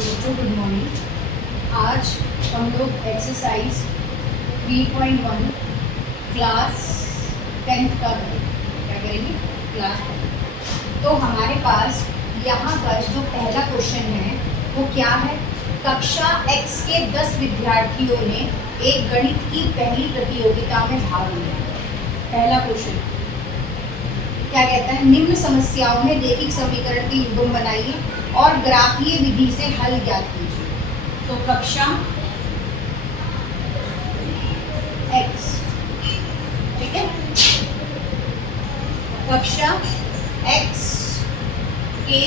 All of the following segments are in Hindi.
बच्चों गुड मॉर्निंग। आज हम लोग एक्सरसाइज 3.1 क्लास 10th का क्या करेंगे, क्लास 10। तो हमारे पास यहाँ पर जो पहला क्वेश्चन है वो क्या है, कक्षा X के 10 विद्यार्थियों ने एक गणित की पहली प्रतियोगिता में भाग लिया। पहला क्वेश्चन क्या कहता है, निम्न समस्याओं में रैखिक समीकरण की युग्म बनाइए और ग्राफीय विधि से हल ज्ञात कीजिए। तो कक्षा X, ठीक है, कक्षा X के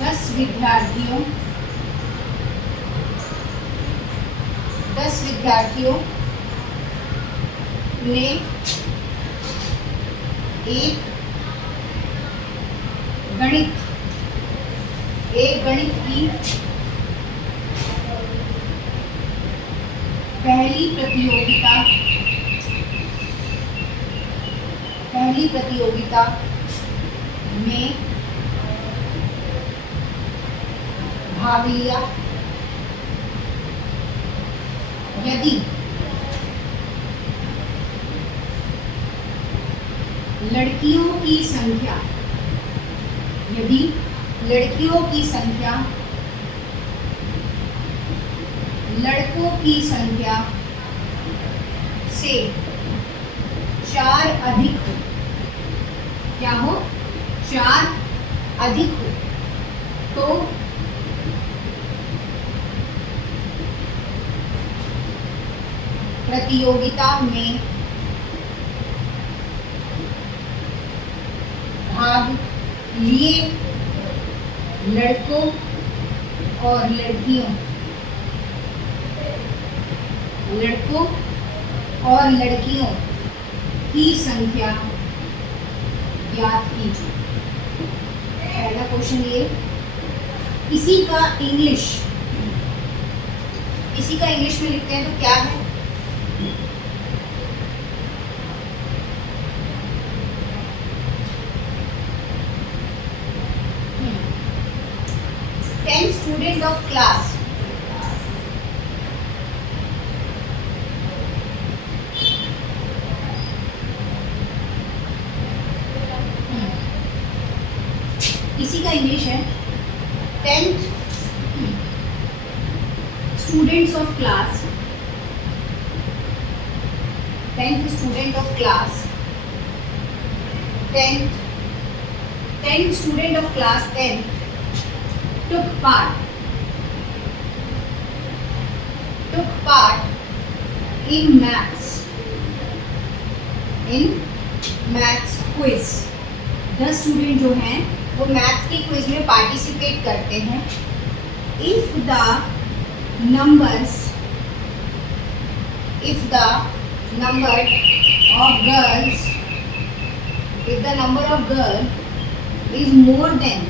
10 विद्यार्थियों ने एक गणित की पहली प्रतियोगिता में भाग लिया। यदि लड़कियों की संख्या से 4 अधिक हो, क्या हो, 4 अधिक हो, तो प्रतियोगिता में भाग लिए लड़कों और लड़कियों की संख्या ज्ञात कीजिए। पहला क्वेश्चन ये। इसी का इंग्लिश में लिखते हैं तो क्या है, student of class इसी का इंग्लिश है 10th student of class 10th student of class 10 took part in maths quiz। 10 student जो हैं वो मैथ्स के क्विज में पार्टिसिपेट करते हैं। If the number of girls is more than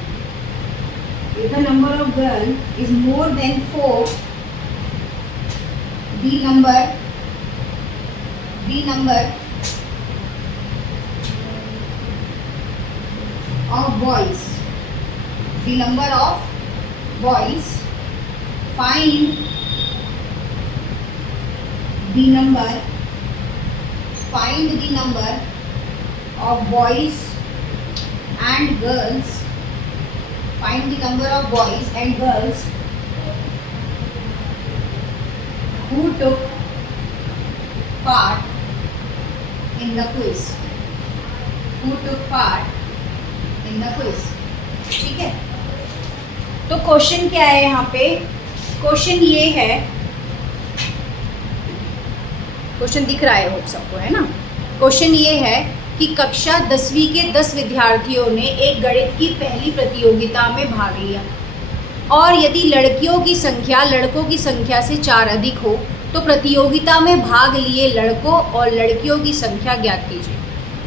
4, the number of boys, find the number of boys and girls who took part in the quiz। ठीक है, तो क्वेश्चन क्या है यहाँ पे, क्वेश्चन ये है, क्वेश्चन दिख रहा है होप सबको, है ना। क्वेश्चन ये है कि कक्षा 10वीं के 10 विद्यार्थियों ने एक गणित की पहली प्रतियोगिता में भाग लिया और यदि लड़कों की संख्या से 4 अधिक हो तो प्रतियोगिता में भाग लिए लड़कों और लड़कियों की संख्या ज्ञात कीजिए।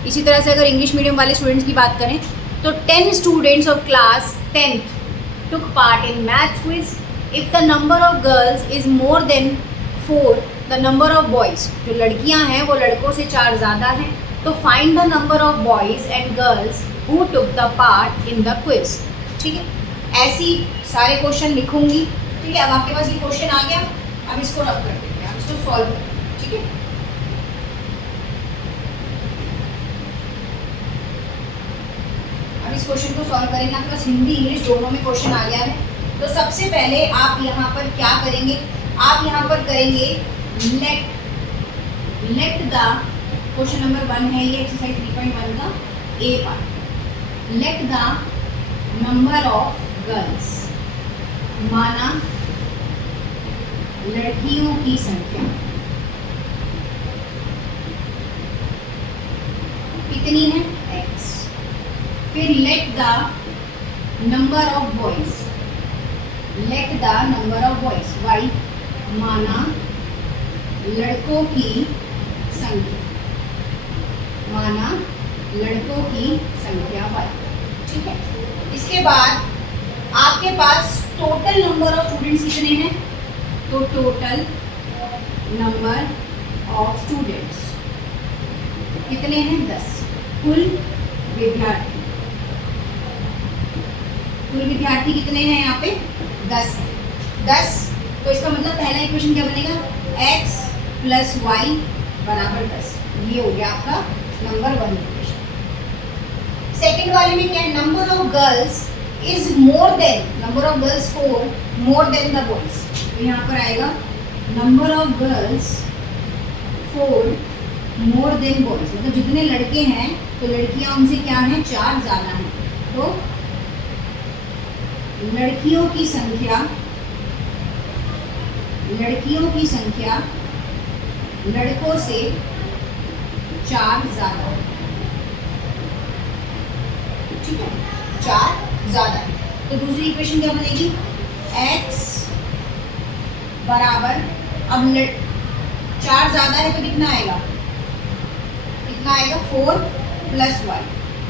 इसी तरह से अगर इंग्लिश मीडियम वाले स्टूडेंट्स की बात करें तो 10 students of class 10th took part in maths quiz। If the number of girls is more than 4, the number of boys, जो लड़कियां हैं वो लड़कों से 4 ज़्यादा हैं, तो find the number of boys and girls who took the part in the quiz। ठीक है, ऐसी सारे क्वेश्चन लिखूंगी, ठीक है। अब आपके पास ये क्वेश्चन आ गया, अब इसको रब कर देते हैं, अब इसको सॉल्व करते हैं, ठीक है। अब इस क्वेश्चन को सॉल्व करेंगे, आपके पास हिंदी इंग्लिश दोनों में क्वेश्चन आ गया है। तो सबसे पहले आप यहाँ पर क्या करेंगे, आप यहाँ पर करेंगे लेट द, क्वेश्चन नंबर 1 है ये, एक्सरसाइज 3.1 का A part. Let the number of girls, माना लड़कियों की संख्या कितनी है, x। फिर let the number of boys, let the number of boys y, माना लड़कों की संख्या, माना लड़कों की संख्या y, ठीक है। इसके बाद आपके पास टोटल नंबर ऑफ स्टूडेंट्स कितने हैं, तो टोटल नंबर ऑफ स्टूडेंट्स कितने हैं, 10। कुल विद्यार्थी, कुल विद्यार्थी कितने हैं यहाँ पे, 10 है। 10, तो इसका मतलब पहला इक्वेशन क्या बनेगा, x प्लस वाई बराबर 10। ये हो गया आपका नंबर 1 इक्वेशन। सेकेंड वाले में क्या है, number of girls is more than, number of girls 4 more than the boys. तो यहाँ पर आएगा number of girls 4 more than boys, मतलब जितने लड़के हैं तो लड़कियां उनसे क्या है, 4 ज़्यादा हैं। तो लड़कियों की संख्या, लड़कियों की संख्या लड़कों से 4 ज़्यादा है, ठीक है, 4 ज़्यादा है। तो दूसरी इक्वेशन क्या बनेगी, x बराबर, अब 4 ज़्यादा है तो कितना आएगा, कितना आएगा, 4 प्लस वाई।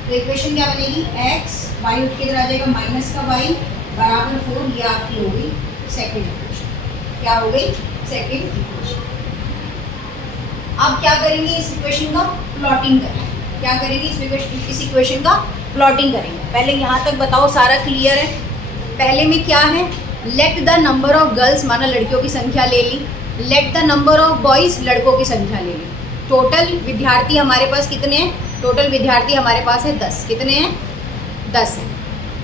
तो इक्वेशन क्या बनेगी, x, y उठ के इधर आ जाएगा माइनस का y बराबर 4। ये आपकी हो गई सेकेंड इक्वेशन। क्या हो गई, सेकेंड इक्वेशन। अब क्या करेंगे, इस इक्वेशन का प्लॉटिंग करेंगे। क्या करेंगे, इस इक्वेशन का प्लॉटिंग करेंगे। पहले यहाँ तक बताओ सारा क्लियर है। पहले में क्या है, let the number of girls, माना लड़कियों की संख्या ले ली, let the number of boys, लड़कों की संख्या ले ली। टोटल विद्यार्थी हमारे पास कितने हैं, टोटल विद्यार्थी हमारे पास है 10। कितने हैं, 10 हैं।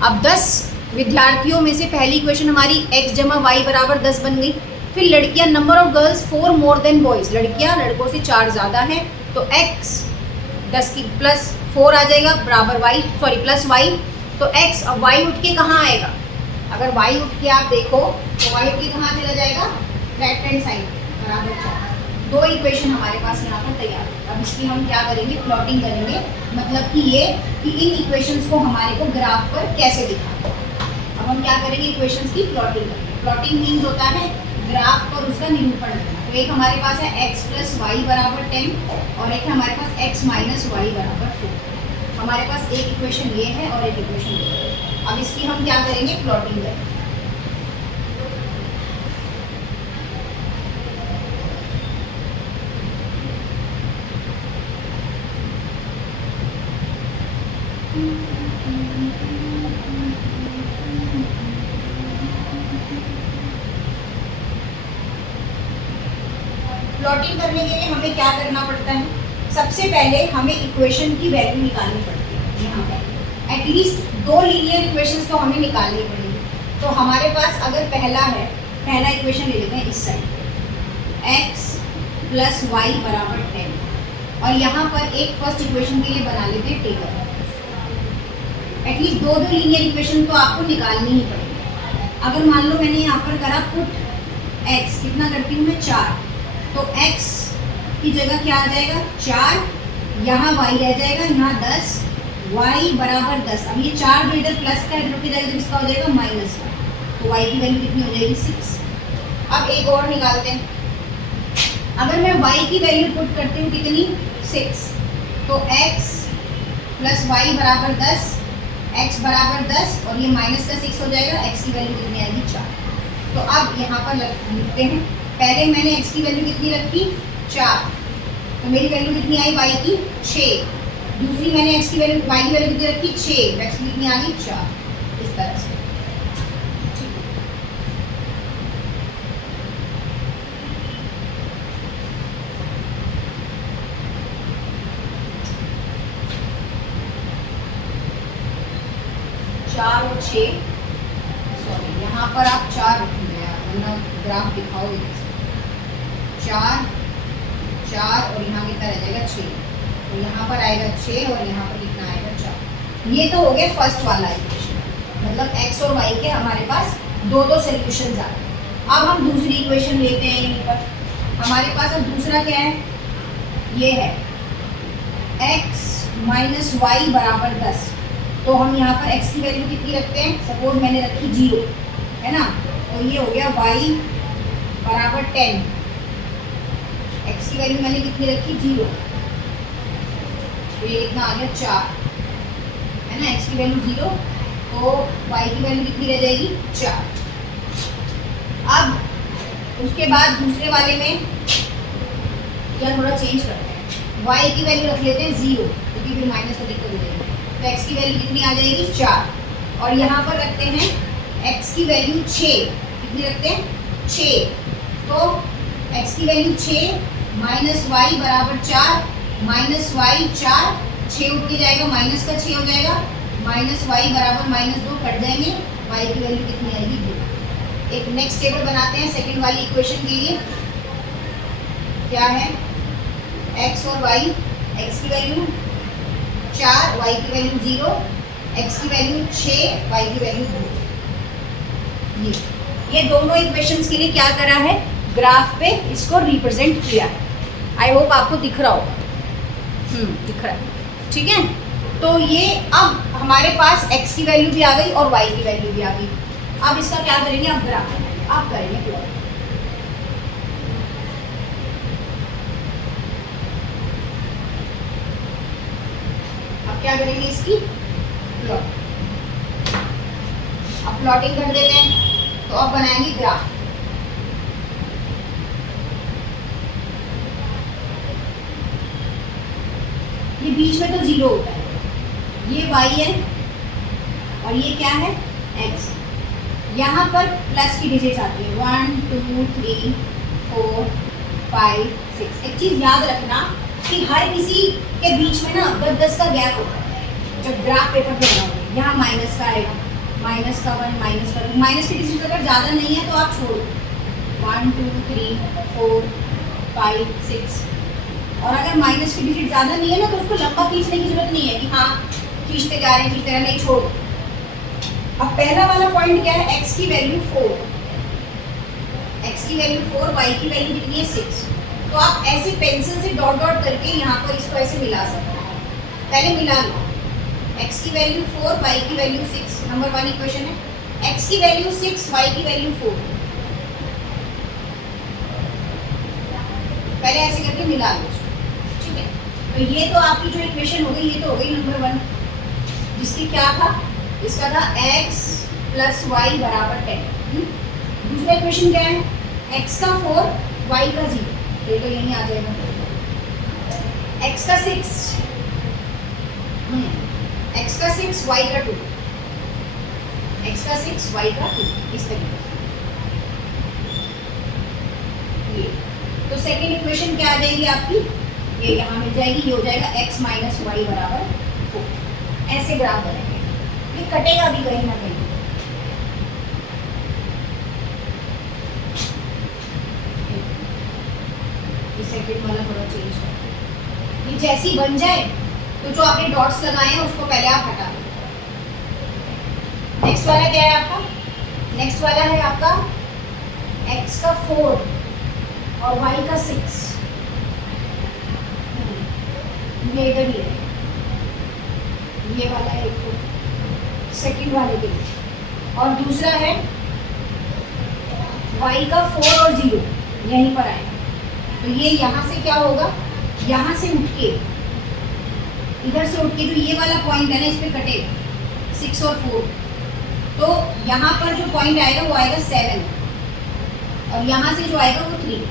अब 10 विद्यार्थियों में से पहली इक्वेशन हमारी x जमा वाई बराबर 10 बन गई। फिर लड़कियां, number of girls 4 more than boys, लड़कियां लड़कों से 4 ज़्यादा है। तो x 10 की प्लस 4 आ जाएगा बराबर y, सॉरी प्लस y। तो x, अब y उठ के कहाँ आएगा, अगर y उठ के आप देखो तो y उठ के कहाँ चला जाएगा, लेफ्ट हैंड साइड बराबर 4। 2 इक्वेशन हमारे पास यहाँ पर तैयार है। अब इसकी हम क्या करेंगे, प्लॉटिंग करेंगे। मतलब कि ये कि इन इक्वेशंस को हमारे को ग्राफ पर कैसे दिखाना है। अब हम क्या करेंगे, इक्वेशंस की प्लॉटिंग करेंगे। प्लॉटिंग मीन्स होता है ग्राफ पर उसका निरूपण करना। तो एक हमारे पास है x प्लस वाई बराबर 10 और एक है हमारे पास x माइनस वाई बराबर 4। हमारे पास एक इक्वेशन ये है और एक इक्वेशन ये है। अब इसकी हम क्या करेंगे, प्लॉटिंग करेंगे। प्लॉटिंग करने के लिए हमें क्या करना पड़ता है, सबसे पहले हमें इक्वेशन की वैल्यू निकालनी पड़ती है। यहाँ पर एटलीस्ट 2 लीनियर इक्वेशंस तो हमें निकालनी पड़ेगी। तो हमारे पास अगर पहला है, पहला इक्वेशन ले लेते हैं इस साइड, x प्लस वाई बराबर 10 और यहाँ पर एक फर्स्ट इक्वेशन के लिए बना लेते हैं टेबल। एटलीस्ट 2 लीनियर इक्वेशन तो आपको निकालनी ही पड़ेगी। अगर मान लो मैंने यहाँ पर करा पुट x, कितना करती हूँ मैं, 4, तो x की जगह क्या आ जाएगा, 4, यहाँ y रह जाएगा, यहाँ 10, y बराबर 10। अब ये 4 जो इधर प्लस का इधर के जाएगा तो इसका हो जाएगा माइनस का, तो y की वैल्यू कितनी हो जाएगी, 6। अब एक और निकालते हैं। अगर मैं y की वैल्यू पुट करती हूँ कितनी, 6, तो x प्लस वाई बराबर 10, x बराबर 10 और ये माइनस का 6 हो जाएगा, x की वैल्यू कितनी आएगी, 4। तो अब यहाँ पर लिखते हैं, पहले मैंने x की वैल्यू कितनी रखी, 4, तो मेरी वैल्यू कितनी आई y की, 6। दूसरी मैंने x की वैल्यू, y की वैल्यू कितनी रखी, 6, x की कितनी आ गई, 4। इस तरह से 4 और 6, सॉरी यहाँ पर आप 4 रखेंगे यार, वरना ग्राफ दिखाओ इधर से। 4 4 और यहाँ कितना रह जाएगा 6, तो यहाँ पर आएगा 6 और यहाँ पर कितना आएगा 4। ये तो हो गया फर्स्ट वाला इक्वेशन, मतलब x और y के हमारे पास दो सॉल्यूशंस आ गए। अब हम दूसरी इक्वेशन लेते हैं यहीं पर। हमारे पास अब दूसरा क्या है, ये है x माइनस वाई बराबर 10। तो हम यहाँ पर x की वैल्यू कितनी रखते हैं, सपोज मैंने रखी 0, है ना, तो ये हो गया y बराबर 10। x की वैल्यू मैंने कितनी रखी 0, तो ये कितना आ गया 4, है ना, x की वैल्यू 0, तो y की वैल्यू कितनी रह जाएगी 4। अब उसके बाद दूसरे वाले में क्या थोड़ा चेंज करते हैं, y की वैल्यू रख लेते हैं 0, क्योंकि फिर माइनस का दिक्कत हो जाएगी। तो x की वैल्यू कितनी आ जाएगी 4, और यहाँ पर रखते हैं x की वैल्यू 6, कितनी रखते हैं 6, तो x की वैल्यू 6 माइनस वाई बराबर 4, माइनस वाई 4, 6 उठ के जाएगा, माइनस का 6 हो जाएगा, माइनस वाई बराबर -2 कट जाएंगे, y की वैल्यू कितनी आएगी 2। एक नेक्स्ट टेबल बनाते हैं सेकंड वाली इक्वेशन के लिए। क्या है, x और y, x की वैल्यू 4, y की वैल्यू 0, x की वैल्यू 6, y की वैल्यू 2। ये दोनों इक्वेशंस के लिए क्या करा है, ग्राफ पे इसको रिप्रेजेंट किया है। आई होप आपको दिख रहा होगा, दिख रहा है, ठीक है। तो ये अब हमारे पास x की वैल्यू भी आ गई और y की वैल्यू भी आ गई। अब इसका क्या करेंगे, अब ग्राफ बनाएंगे, आप करेंगे प्लॉट। अब क्या करेंगे, इसकी प्लॉट। अब प्लॉटिंग कर देते हैं, तो अब बनाएंगे ग्राफ। ये बीच में तो 0 होता है, ये y है और ये क्या है x। यहाँ पर प्लस की डिजिट्स आती है 1 2 3 4 5 6। एक चीज़ याद रखना कि हर किसी के बीच में ना 10-10 का गैप होता है जब ग्राफ पेपर पे बनाओगे। यहाँ माइनस का आएगा, माइनस का 1, माइनस का 2, माइनस की डिजिट्स अगर ज़्यादा नहीं है तो आप छोड़ो, 1 2 3 4 5 6। और अगर माइनस की डिजिट ज़्यादा नहीं है ना तो उसको लंबा खींचने की जरूरत नहीं है कि हाँ खींचते जा रहे हैं, नहीं, छोड़ो। अब पहला वाला पॉइंट क्या है, x की वैल्यू 4, x की वैल्यू 4, y की वैल्यू कितनी है 6। तो आप ऐसे पेंसिल से डॉट डॉट करके यहाँ पर इसको ऐसे मिला सकते हैं। पहले मिला लो, x की वैल्यू 4, y की वैल्यू 6, नंबर 1 इक्वेशन है। x की वैल्यू 6, y की वैल्यू 4, पहले ऐसे करके मिला लो, ठीक है। तो ये तो आपकी जो इक्वेशन हो गई, ये तो हो गई नंबर 1, जिसकी क्या था, इसका था x प्लस वाई बराबर 10। दूसरा इक्वेशन क्या है, x का 4, y का 0, ये तो यहीं आ जाएगा। x का 6, x का 6, y का 2, x का 6, y का 2, इस तरीके से। ये तो सेकेंड इक्वेशन क्या आ जाएगी आपकी, ये यहाँ मिल जाएगी, ये हो जाएगा x माइनस वाई बराबर 4। ऐसे ग्राफ बनेंगे, ये कटेगा भी कहीं ना कहीं। ये सेकंड वाला थोड़ा चेंज है, ये जैसी बन जाए तो जो आपने डॉट्स लगाए हैं उसको पहले आप हटा दो। नेक्स्ट वाला क्या है आपका, नेक्स्ट वाला है आपका x का 4 और y का 6। ये इधर ही है, ये वाला है एक सेकंड वाले के लिए, और दूसरा है y का 4 और 0, यहीं पर आएगा। तो ये यहाँ से क्या होगा, यहाँ से उठ के इधर से उठ के जो ये वाला पॉइंट है ना, इस पे कटेगा 6 और 4। तो यहाँ पर जो पॉइंट आएगा वो आएगा 7, और यहाँ से जो आएगा वो 3,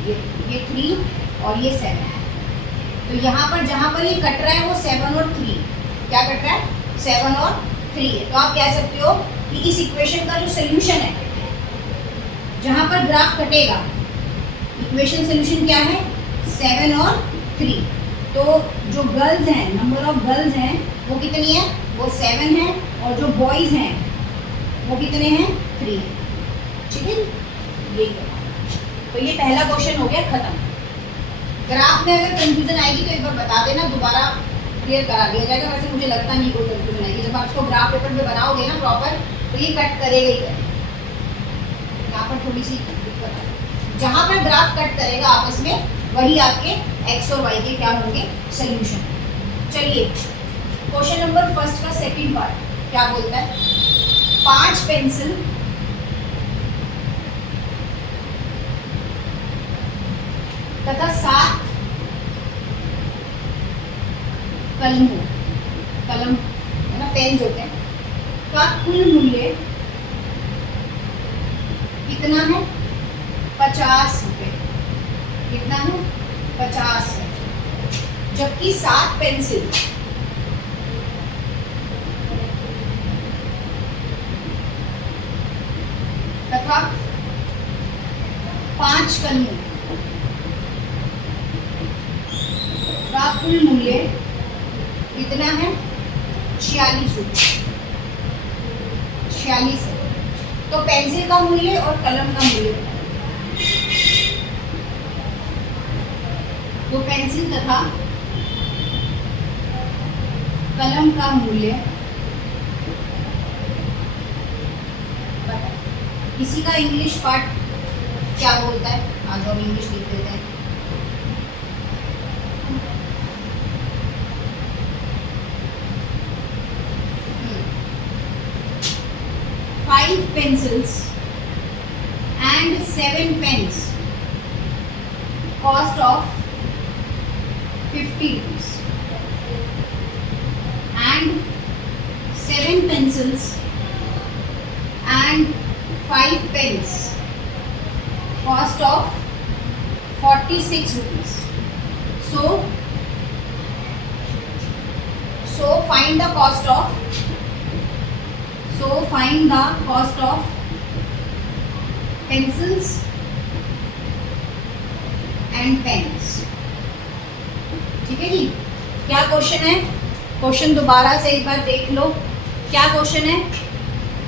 ये 3 और ये 7। तो यहाँ पर जहाँ पर ये कट रहा है वो 7 और 3, क्या कट रहा है 7 और 3 है। तो आप कह सकते हो कि इस इक्वेशन का जो सोल्यूशन है, जहाँ पर ग्राफ कटेगा, इक्वेशन सोल्यूशन क्या है 7 और 3। तो जो गर्ल्स हैं, नंबर ऑफ गर्ल्स हैं वो कितनी है, वो 7 है, और जो बॉयज़ हैं वो कितने हैं 3, ठीक है। ये तो ये पहला क्वेश्चन हो गया खत्म। ग्राफ में अगर कंफ्यूजन आएगी तो एक बार बता देना, दोबारा क्लियर करा दिया जाएगा। वैसे मुझे लगता नहीं कोई कंफ्यूजन आएगी, जब आप इसको ग्राफ पेपर में बनाओगे ना प्रॉपर तो ये कट करेगा ही करेगा। यहाँ पर थोड़ी सी दिक्कत है, जहाँ पर ग्राफ कट करेगा आपस में वही आपके एक्स और वाई के क्या होंगे सोल्यूशन। चलिए क्वेश्चन नंबर फर्स्ट का सेकंड पार्ट क्या बोलता है, 5 पेंसिल तथा 7 कलमों, कलम है ना पेन्स होते हैं, का कुल मूल्य कितना है 50 रुपये। कितना है 50 है। जबकि 7 पेंसिल तथा 5 कलमों का कुल मूल्य कितना है 46 रुपये। 46 है। तो पेंसिल का मूल्य और कलम का मूल्य, तो पेंसिल तथा कलम का मूल्य बताइए। इसी का इंग्लिश पार्ट क्या बोलता है, आज हम इंग्लिश लिख देते हैं। Five pencils and 7 pens cost of 50 rupees, and 7 pencils and 5 pens cost of 46 rupees. So find the cost of pencils and pens. ठीक है जी। क्या क्वेश्चन है, क्वेश्चन दोबारा से एक बार देख लो। क्या क्वेश्चन है,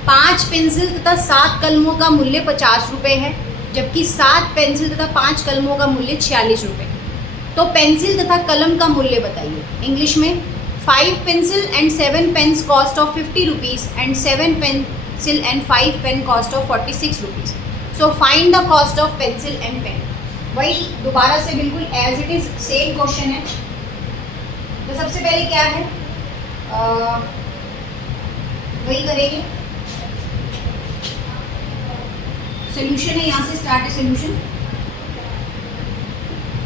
5 पेंसिल तथा 7 कलमों का मूल्य 50 रुपये है, जबकि 7 पेंसिल तथा 5 कलमों का मूल्य 46 रुपये। तो पेंसिल तथा कलम का मूल्य बताइए। इंग्लिश में 5 pencil and 7 pens cost of 50 rupees and 7 pencil and 5 pen cost of 46 rupees. So find the cost of pencil and pen. वही दोबारा से बिल्कुल as it is same question है। तो सबसे पहले क्या है, वही करेंगे, सोल्यूशन है, यहाँ से स्टार्ट है solution.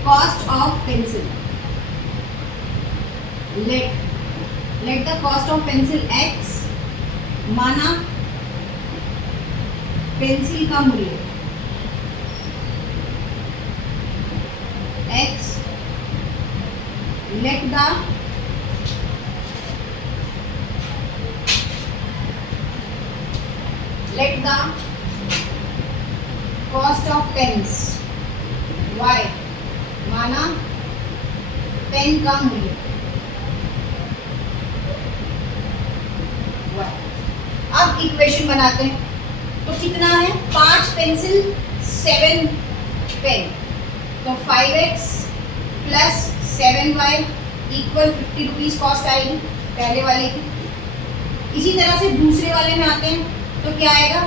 Cost of pencil, let the cost of pencil x माना पेंसिल का मूल्य x, let the cost of pens y माना पेन का मूल्य y। अब इक्वेशन बनाते हैं। तो कितना है, 5 पेंसिल 7 पेन, तो 5x plus 7y equal 50 rupees cost आएगी पहले वाले की। इसी तरह से दूसरे वाले में आते हैं, तो क्या आएगा,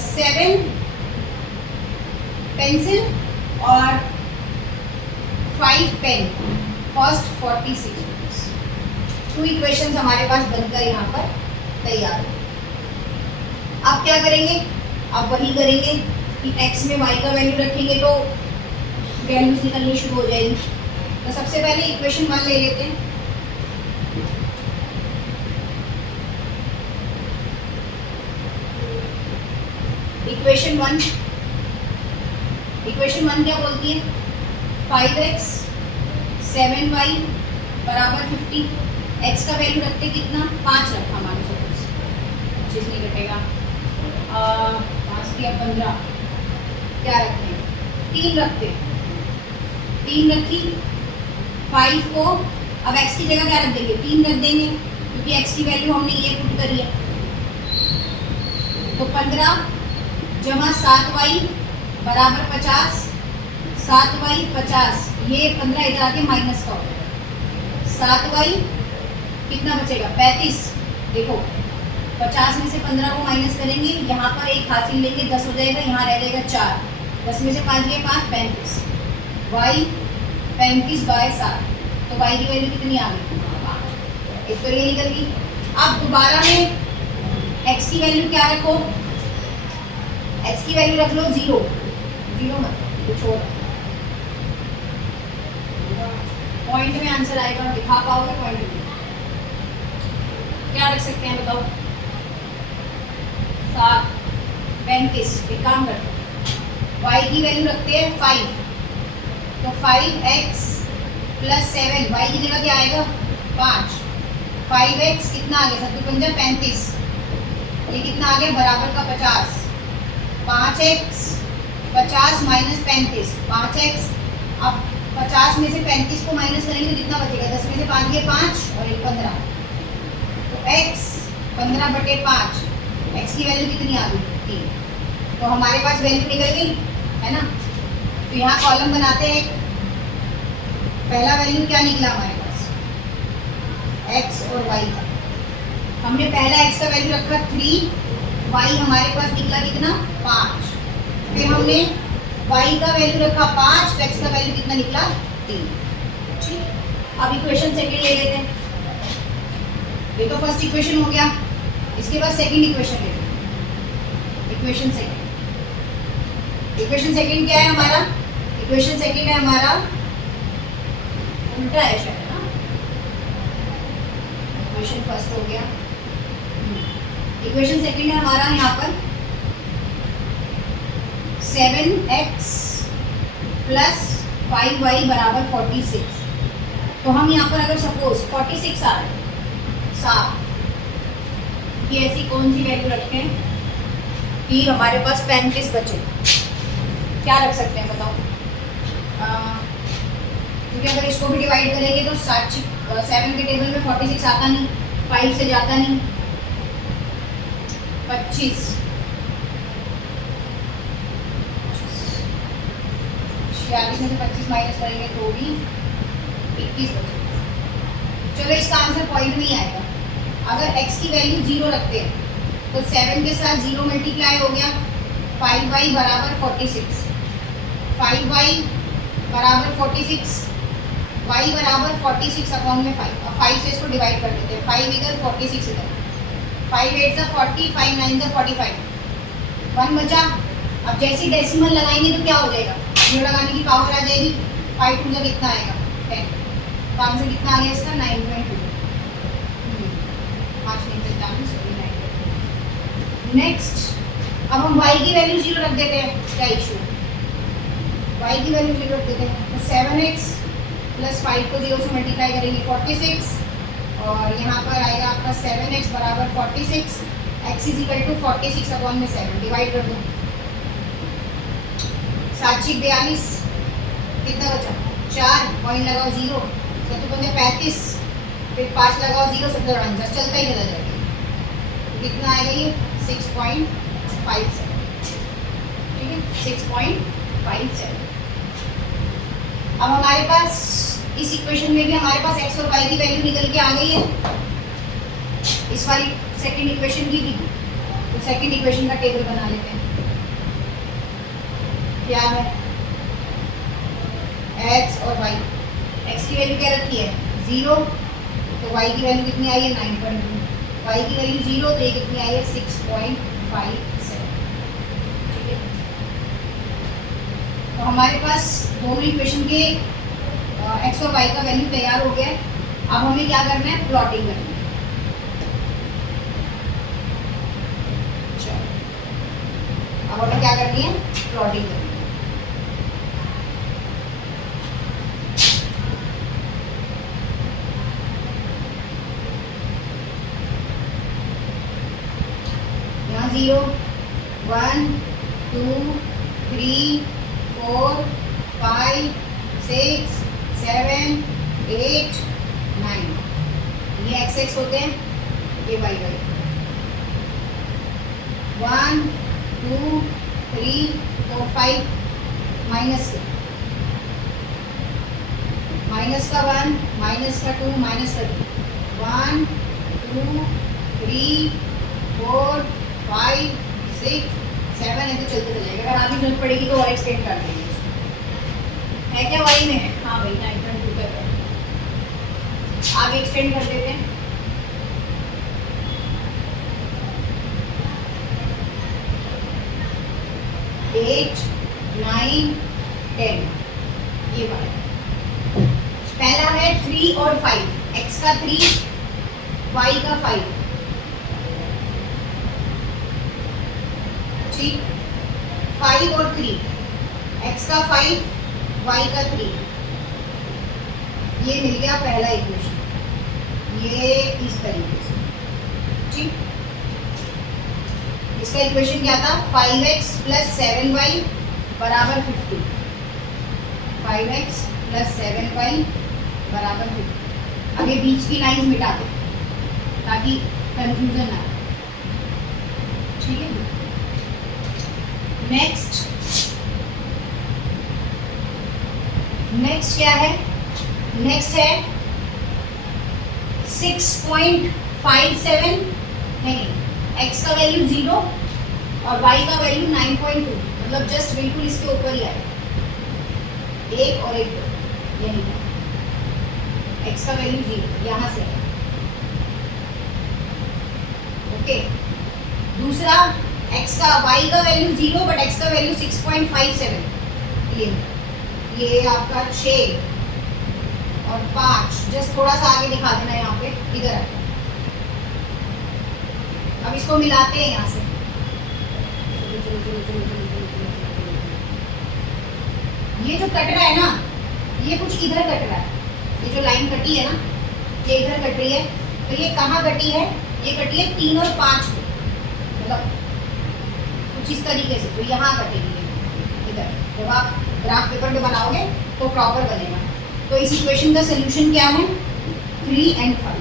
7 पेंसिल और 5 पेन कॉस्ट 46 रुपीज़। 2 इक्वेशंस हमारे पास बनकर यहाँ पर तैयार है। अब क्या करेंगे, अब वही करेंगे कि x में y का वैल्यू रखेंगे तो वैल्यूज निकलनी शुरू हो जाएगी। तो सबसे पहले इक्वेशन 1 ले लेते हैं। इक्वेशन 1 क्या बोलती है, 5x 7y बराबर 50। x का वैल्यू रखते कितना, 5 रखा हमारे सपोज, 25 नहीं घटेगा, 5 या 15, क्या रखते हैं, 3 रखते हैं, 3 रखी। 5 को अब x की जगह क्या रख देंगे, 3 रख देंगे, क्योंकि x की वैल्यू हमने ये पुट करी है। तो 15 जमा 7y बराबर 50, 7y 50, ये 15 इधर आके माइनस का हो जाएगा, 7y कितना बचेगा 35। देखो 50 में से 15 को माइनस करेंगे, यहाँ पर एक हासिल लेंगे 10 हो जाएगा, यहाँ रह जाएगा 4, 10 में से 5 गए 5, 35, y 35/7, तो y की वैल्यू कितनी आ गई 5, एक तो ये निकल गई। अब दोबारा में x की वैल्यू क्या रखो, x की वैल्यू रख लो 0, 0 मत कुछ और, पॉइंट में आंसर आएगा, दिखा पाओगे पॉइंट में क्या रख सकते हैं बताओ, 7 35, एक काम करते हैं y की वैल्यू रखते हैं 5, तो 5x + 7, y की जगह क्या आएगा 5, 5x कितना आ गया 7 35, ये कितना आ गया बराबर का 50, 5x 50 - 35, 5x, अब 50 में से 35 को माइनस करेंगे तो कितना बचेगा, 10 में से 5 गए 5 और 1 15, तो x 15/5, x की वैल्यू कितनी आ गई 3, तो हमारे पास वैल्यू निकल गई है ना। तो यहाँ कॉलम बनाते हैं, पहला वैल्यू क्या निकला हमारे पास x और y का, हमने पहला x का वैल्यू रखा 3, y हमारे पास निकला कितना 5, फिर हमने y का वैल्यू रखा 5, तो x का वैल्यू कितना निकला 3। ठीक, अब इक्वेशन सेकंड ले लेते हैं, ये तो फर्स्ट इक्वेशन हो गया, इसके बाद सेकंड इक्वेशन ले लेते हैं। इक्वेशन सेकंड क्या है हमारा, इक्वेशन सेकंड है हमारा उल्टा है शायद ना, इक्वेशन फर्स्ट हो गया, इक्वेशन सेकंड है हमारा यहाँ पर 7x + 5y = 46, तो हम यहाँ पर अगर सपोज 46 आ रहे साफ कि ऐसी कौन सी वैल्यू रखें कि हमारे पास 35 बचे, क्या रख सकते हैं बताओ, क्योंकि अगर इसको भी डिवाइड करेंगे तो 7 के टेबल में 46 आता नहीं, 5 से जाता नहीं, 25, 46 में से 25 माइनस करेंगे तो भी 21 बचे। चलो इसका आंसर पॉइंट नहीं आएगा, अगर x की वैल्यू 0 रखते हैं तो 7 के साथ 0 मल्टीप्लाई हो गया, 5y = 46, 5y = 46, y = 46 अपॉन में 5, अब 5 से इसको डिवाइड कर देते हैं, 5 इधर 46 इधर, 5 8 = 40, 5 9 = 45, 1 बचा। अब जैसे डेसिमल लगाएंगे तो क्या हो जाएगा, जीरो लगाने की पावर आ जाएगी, 5 2 कितना आएगा 10, तो आंसर कितना आ गया इसका 9.2, 5 नहीं चलता, सॉरी 9। नेक्स्ट अब हम y की वैल्यू 0 रख देते हैं, क्या इशू, y की वैल्यू 0 रख देते हैं, तो 7x + 5 को 0 से मल्टीप्लाई करेंगे 46, और यहाँ पर आएगा आपका 7x = 46, x = 46 अपॉन में 7, डिवाइड कर दो, 7 × 42, कितना बचा 4, पॉइंट लगाओ 0, 7 × 35, फिर 5 लगाओ 0, 17 49, चलता ही चला जाएगा, कितना आएगा ये 6.57, ठीक है 6.57। अब हमारे पास इस इक्वेशन में भी हमारे पास x और y की वैल्यू निकल के आ गई है, इस वाली सेकंड इक्वेशन की भी, तो सेकंड इक्वेशन का टेबल बना लेते हैं, क्या है x और y, x की वैल्यू क्या रखी है 0, तो y की वैल्यू कितनी आई है 9.2, y की वैल्यू 0, तो ये कितनी आई है 6.57, ठीक है। तो हमारे पास दोनों इक्वेशन के x और y का वैल्यू तैयार हो गया है, अब हमें क्या करना है प्लॉटिंग करनी है। चलो अब हमें क्या करनी है प्लॉटिंग करनी है। यहाँ 0 1 2 3 4 5 6 7 8 9, ये x x होते हैं, ये y y, 1 2 3 4 5 माइनस का 1 माइनस का 2 माइनस का 2 1 2 3 4 5 6 7 ऐसे चलते चलेगा। अगर आगे जरूरत पड़ेगी तो और एक्सटेंड कर देंगे। है क्या वाई में? हाँ भाई 9.2 कर रहे हैं। आगे एक्सटेंड कर देते हैं। एट 9 10 ये वाला पहला है 3 और 5, x का 3 y का 5, ठीक 5 और 3, x का 5 y का 3, ये मिल गया पहला इक्वेशन। ये इस तरीके से, ठीक। इसका इक्वेशन क्या था? 5x प्लस 7y बराबर 50। 5x प्लस 7y बराबर 50। अब ये बीच की लाइंस मिटा दो ताकि कंफ्यूजन ना आए, ठीक है। नेक्स्ट क्या है? नेक्स्ट है 6.57, नहीं, x का वैल्यू 0 और y का वैल्यू 9.2, मतलब जस्ट बिल्कुल इसके ऊपर ही आए, एक और एक यही है। x का वैल्यू 0 यहाँ से है, ओके। दूसरा x का y का वैल्यू 0 बट x का वैल्यू 6.57, ये आपका 6 और 5, जस्ट थोड़ा सा आगे दिखा देना यहाँ पे, इधर। अब इसको मिलाते हैं यहाँ से, ये जो कट रहा है ना, ये कुछ इधर कट रहा है। ये जो लाइन कटी है ना, ये इधर कट रही है, तो ये कहाँ कटी है? ये कटी है 3 और 5 को, मतलब कुछ इस तरीके से, तो यहाँ कटेगी इधर। जब आप ग्राफ पेपर पे बनाओगे तो प्रॉपर बनेगा। तो इस इक्वेशन का सोल्यूशन क्या है? 3 and 5,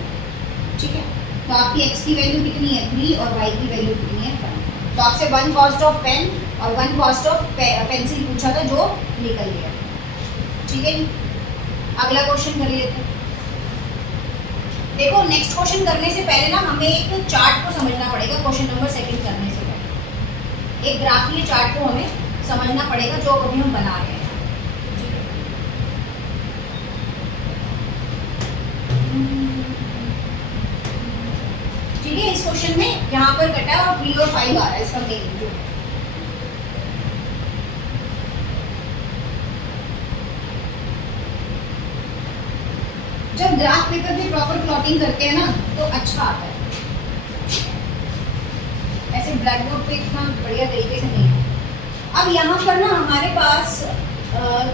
ठीक है। तो आपकी x की वैल्यू कितनी है? 3 और y की वैल्यू कितनी है? 5। तो आपसे 1 कॉस्ट ऑफ पेन और 1 कॉस्ट ऑफ पेंसिल पूछा था, जो निकल गया, ठीक है। अगला क्वेश्चन कर लेते हैं। देखो, नेक्स्ट क्वेश्चन करने से पहले ना हमें एक चार्ट को समझना पड़ेगा। क्वेश्चन नंबर 2 करने से पहले एक ग्राफीय चार्ट को हमें समझना पड़ेगा, जो अभी हम बना रहे हैं। ठीक है, इस क्वेश्चन में यहाँ पर कटा है और 3 और 5 आ रहा है इसका मेन जो। जब ग्राफ पेपर पे प्रॉपर प्लॉटिंग करते हैं ना तो अच्छा आता है, ऐसे ब्लैक बोर्ड पे इतना बढ़िया तरीके से नहीं है। अब यहाँ पर ना हमारे पास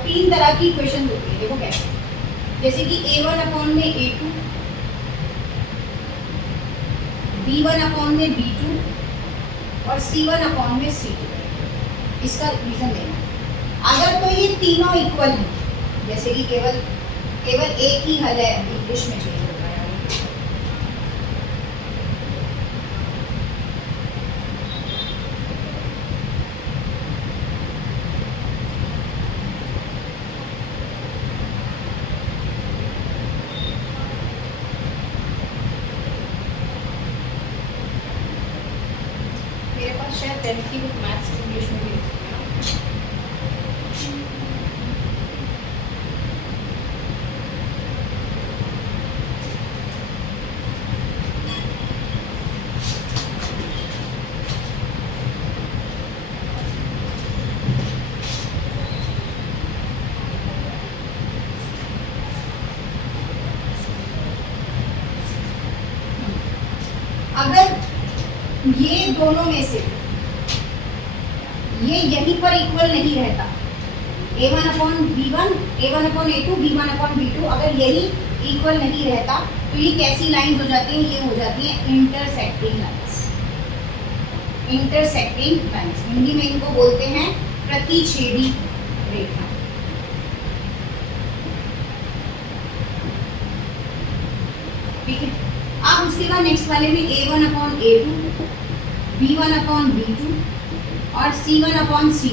3 तरह की इक्वेशन होती है। देखो कैसे, जैसे कि a1 अपॉन में a2, b1 अपॉन में b2 और c1 अपॉन में c2। इसका रीजन देना। अगर तो ये तीनों इक्वल हैं, जैसे कि केवल एक ही हल है, इंग्लिश में चेंज होता है। मेरे पास शायद 10th की बुक मैथ्स इंग्लिश में भी है। अगर ये दोनों में से ये यहीं पर इक्वल नहीं रहता, a1 upon b1, a1 upon a2, b1 upon b2, अगर यही इक्वल नहीं रहता तो ये कैसी लाइंस हो जाती हैं? ये हो जाती हैं intersecting lines. Intersecting lines Hindi में इनको बोलते हैं प्रतिच्छेदी रेखा। ठीक है। अब उसके बाद नेक्स्ट वाले में a1 अपॉन a2, B1/B2 और C1/C2।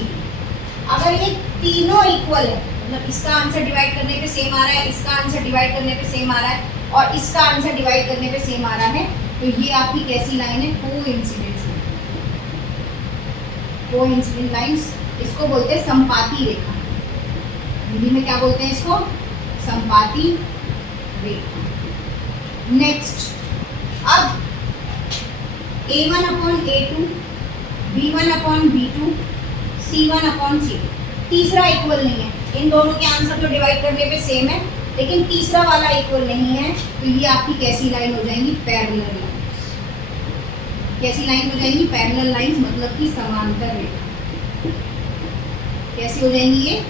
अगर ये तीनों इक्वल है, मतलब इसका आंसर डिवाइड करने पे सेम आ रहा है, इसका आंसर डिवाइड करने पे सेम आ रहा है और इसका आंसर डिवाइड करने पे सेम आ रहा है, तो ये आपकी कैसी लाइन है? Coincidence line. कोइंसिडेंट लाइंस, इसको बोलते हैं संपाती रेखा। हिंदी में क्या बोलते हैं इसको? संपाती रेखा। नेक्स्ट, अब A1/A2, B1/B2, C1/C2, तीसरा इक्वल नहीं है। इन दोनों के आंसर तो डिवाइड करने पे सेम है, लेकिन तीसरा वाला इक्वल नहीं है, तो ये आपकी कैसी लाइन हो जाएंगी? Parallel lines. कैसी लाइन हो जाएंगी? पैरेलल लाइंस, मतलब कि समांतर रेखा। कैसी हो जाएंगी ये?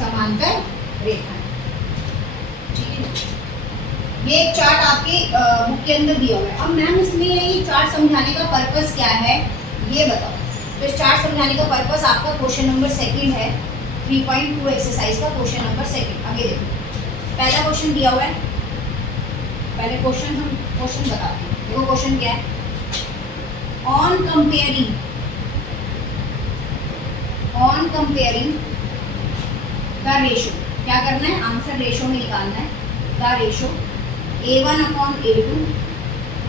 समांतर रेखा। ठीक है, ये एक चार्ट आपके बुक के अंदर दिया हुआ है। अब मैम इसमें ये चार्ट समझाने का पर्पस क्या है ये बताओ। तो इस चार्ट समझाने का पर्पस आपका क्वेश्चन नंबर 2 है, 3.2 एक्सरसाइज का क्वेश्चन नंबर 2। आगे देखो, पहला क्वेश्चन दिया हुआ है। पहले क्वेश्चन बताते हैं। देखो क्वेश्चन क्या है? ऑन कंपेयरिंग द रेशो, क्या करना है? आंसर रेशो में निकालना है। The ratio A1/A2,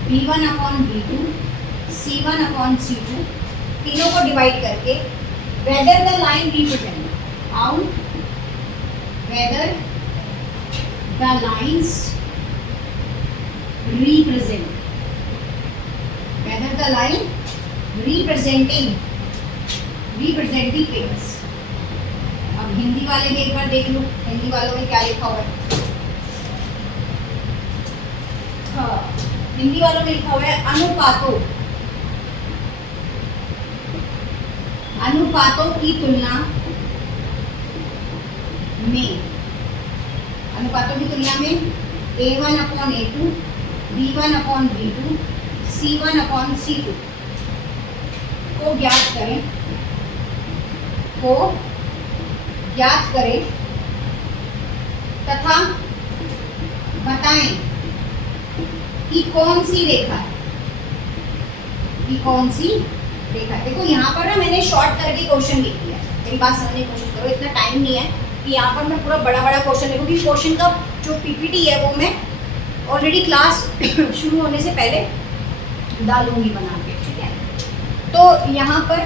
B1/B2, C1/C2, तीनों को डिवाइड करके whether the line represent, how whether the lines represent, whether the line representing pairs। अब हिंदी वाले भी एक बार देख लो, हिंदी वालों में क्या लिखा हुआ है? हाँ, हिंदी वालों में लिखा हुआ है अनुपातों की तुलना में A1/A2, B1/B2, C1/C2 को ज्ञात करें तथा बताएं कि कौन सी रेखा है। देखो यहाँ पर ना मैंने शॉर्ट करके क्वेश्चन लिख दिया है। मेरी बात समझने की कोशिश करो, इतना टाइम नहीं है कि यहाँ पर मैं पूरा बड़ा क्वेश्चन लिखूँ, क्योंकि क्वेश्चन का जो PPT है वो मैं ऑलरेडी क्लास शुरू होने से पहले डालूंगी बना के। ठीक है, तो यहाँ पर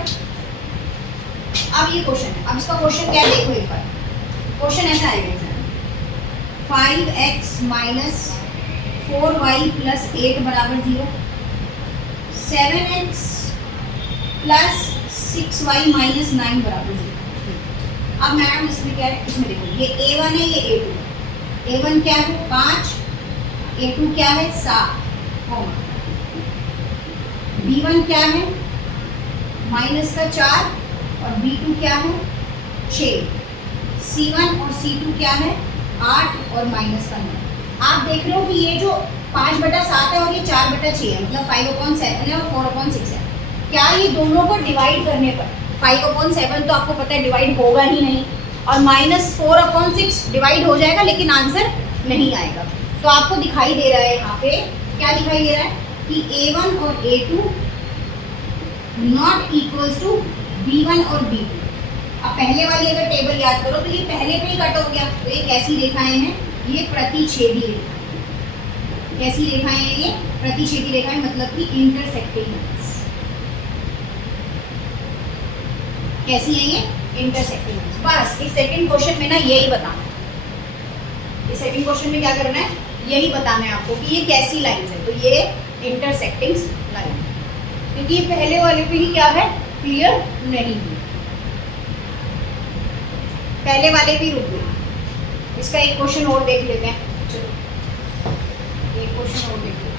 अब ये क्वेश्चन है। अब इसका क्वेश्चन क्या है देखो एक बार। क्वेश्चन ऐसा आएगा, 5x - 4y + 8 = 0, 7x + 6y - 9 = 0। अब मैडम इसमें क्या है? इसमें देखो ये A1 है, ये A2 है। A1 क्या है? 5, A2 क्या है? 7, B1 क्या है? -4 और B2 क्या है? 6। C1 और C2 क्या है? 8 और -9। आप देख रहे हो कि ये जो 5/7 है और ये 4/6 है, मतलब 5/7 है और 4/6 है। क्या ये दोनों को डिवाइड करने पर 5/7 तो आपको पता है डिवाइड होगा ही नहीं, और -4/6 डिवाइड हो जाएगा, लेकिन आंसर नहीं आएगा। तो आपको दिखाई दे रहा है यहाँ पे, क्या दिखाई दे रहा है कि A1 और A2 not equals to B1 और B2। अब पहले वाली अगर टेबल याद करो तो ये पहले पे ही कट हो गया। तो ये कैसी रेखाएं हैं? ये प्रतिच्छेदी रेखाएं। कैसी रेखाएं हैं ये? प्रतिच्छेदी रेखाएं, मतलब कि इंटरसेक्टिंग लाइंस। कैसी है ये? Intersecting lines. बस इस सेकंड क्वेश्चन में ना यही बताना है। इस सेकंड क्वेश्चन में क्या करना है? यही बताना है आपको कि ये कैसी लाइंस है। तो ये इंटरसेक्टिंग लाइन, क्योंकि ये पहले वाले पे ही क्या है? क्लियर नहीं है, पहले वाले भी रुक गए। इसका एक क्वेश्चन और देख लेते हैं। चलो एक क्वेश्चन और देख लेते हैं।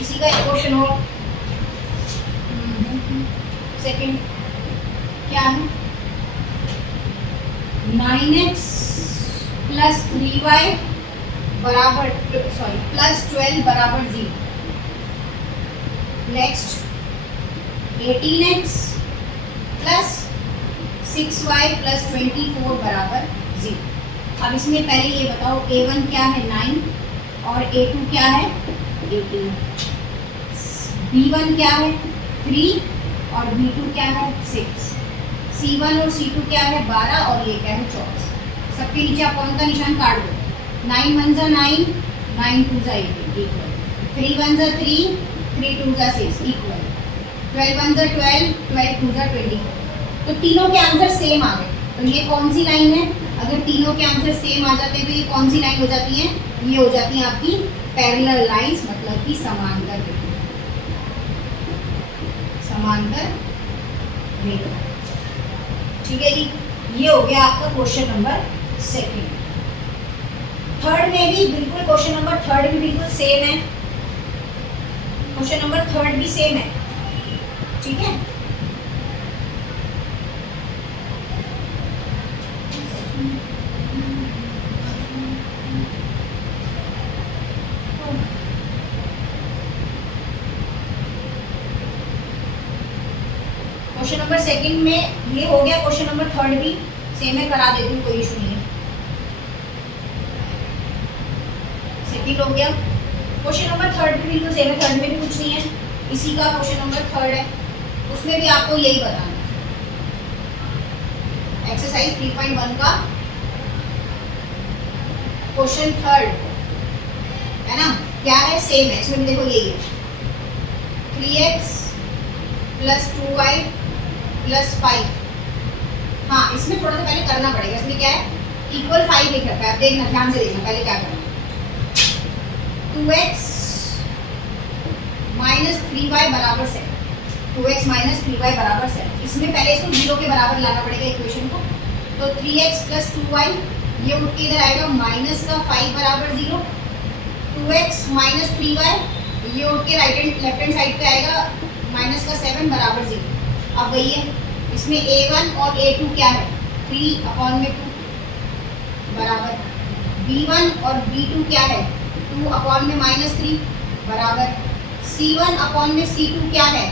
इसी का एक क्वेश्चन और सेकंड क्या है? 9x + 3y + 12 = 0। Next 18x + 6y + 24 = 0। अब इसमें पहले ये बताओ A1 क्या है 9 और A2 क्या है 18, B1 क्या है 3 और B2 क्या है 6, C1 और C2 क्या है 12 और ये क्या है 24। सबके नीचे अपॉन का निशान काट दो। 9 1 जा 9, 9 2 जा 18 इक्वल, 3 1 जा 3, 3 2 जा 6 इक्वल, 12 1 जा 12, 12 2 जा 24। तो तीनों के आंसर सेम आ गए। तो ये कौन सी लाइन है? अगर तीनों के आंसर सेम आ जाते हैं तो ये कौन सी लाइन हो जाती है? ये हो जाती है आपकी पैरेलल लाइंस, मतलब कि समांतर रेखा, समांतर रेखा। ठीक है जी, ये हो गया आपका क्वेश्चन नंबर सेकंड। थर्ड में भी बिल्कुल क्वेश्चन नंबर थर्ड भी बिल्कुल सेम है, क्वेश्चन नंबर थर्ड भी सेम है। ठीक है, क्वेश्चन नंबर सेकंड में ये हो गया, क्वेश्चन नंबर थर्ड भी सेम है, करा देती हूँ, कोई इशू नहीं है। सेकंड हो गया, क्वेश्चन नंबर थर्ड भी बिल्कुल सेम है, थर्ड में भी कुछ नहीं है, इसी का क्वेश्चन नंबर थर्ड है, उसमें भी आपको यही बताना है। एक्सरसाइज 3.1 का क्वेश्चन थर्ड है ना, क्या है? सेम है, इसमें भी देखो यही है 3x + 2y + 5। हाँ, इसमें थोड़ा सा पहले करना पड़ेगा, इसमें क्या है इक्वल 5 लिख रखा है, आप देखना ध्यान से देखना पहले क्या करना। 2x - 3y = 7, 2x - 3y = 7। इसमें पहले इसको 0 के बराबर लाना पड़ेगा इक्वेशन को। तो 3x + 2y ये उठ के इधर आएगा माइनस का 5 = 0, 2x - 3y ये उठ के लेफ्ट हैंड साइड पे आएगा माइनस का 7 = 0। अब वही है, इसमें A1 और A2 क्या है 3/2 बराबर, B1 और B2 क्या है 2/-3 बराबर, C1/C2 क्या है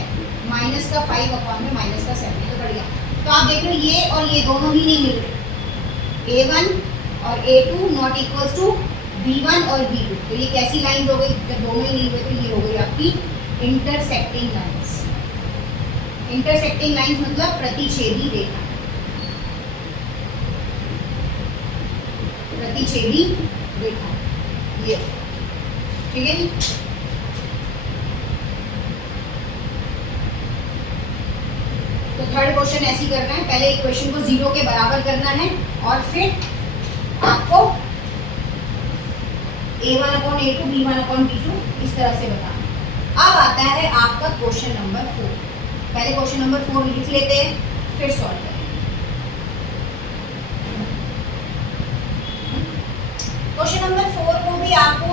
माइनस का 5/-7। तो बढ़िया, तो आप देख लो ये और ये दोनों ही नहीं मिल रहे, A1 और A2 not equals to B1 और B2। तो ये कैसी लाइन हो गई? जब दोनों ही नहीं हुए तो ये हो गई आपकी इंटरसेक्टिंग लाइंस। इंटरसेक्टिंग लाइंस मतलब प्रतिच्छेदी रेखा, प्रतिच्छेदी रेखा ये। ठीक है जी, तो थर्ड क्वेश्चन ऐसे ही करना है, पहले इक्वेशन को 0 के बराबर करना है और फिर आपको A1/A2 B1/B2 इस तरह से बताना। अब आता है आपका क्वेश्चन नंबर 4। पहले क्वेश्चन नंबर 4 लिख लेते हैं, फिर सॉल्व करेंगे। क्वेश्चन नंबर 4 को भी आपको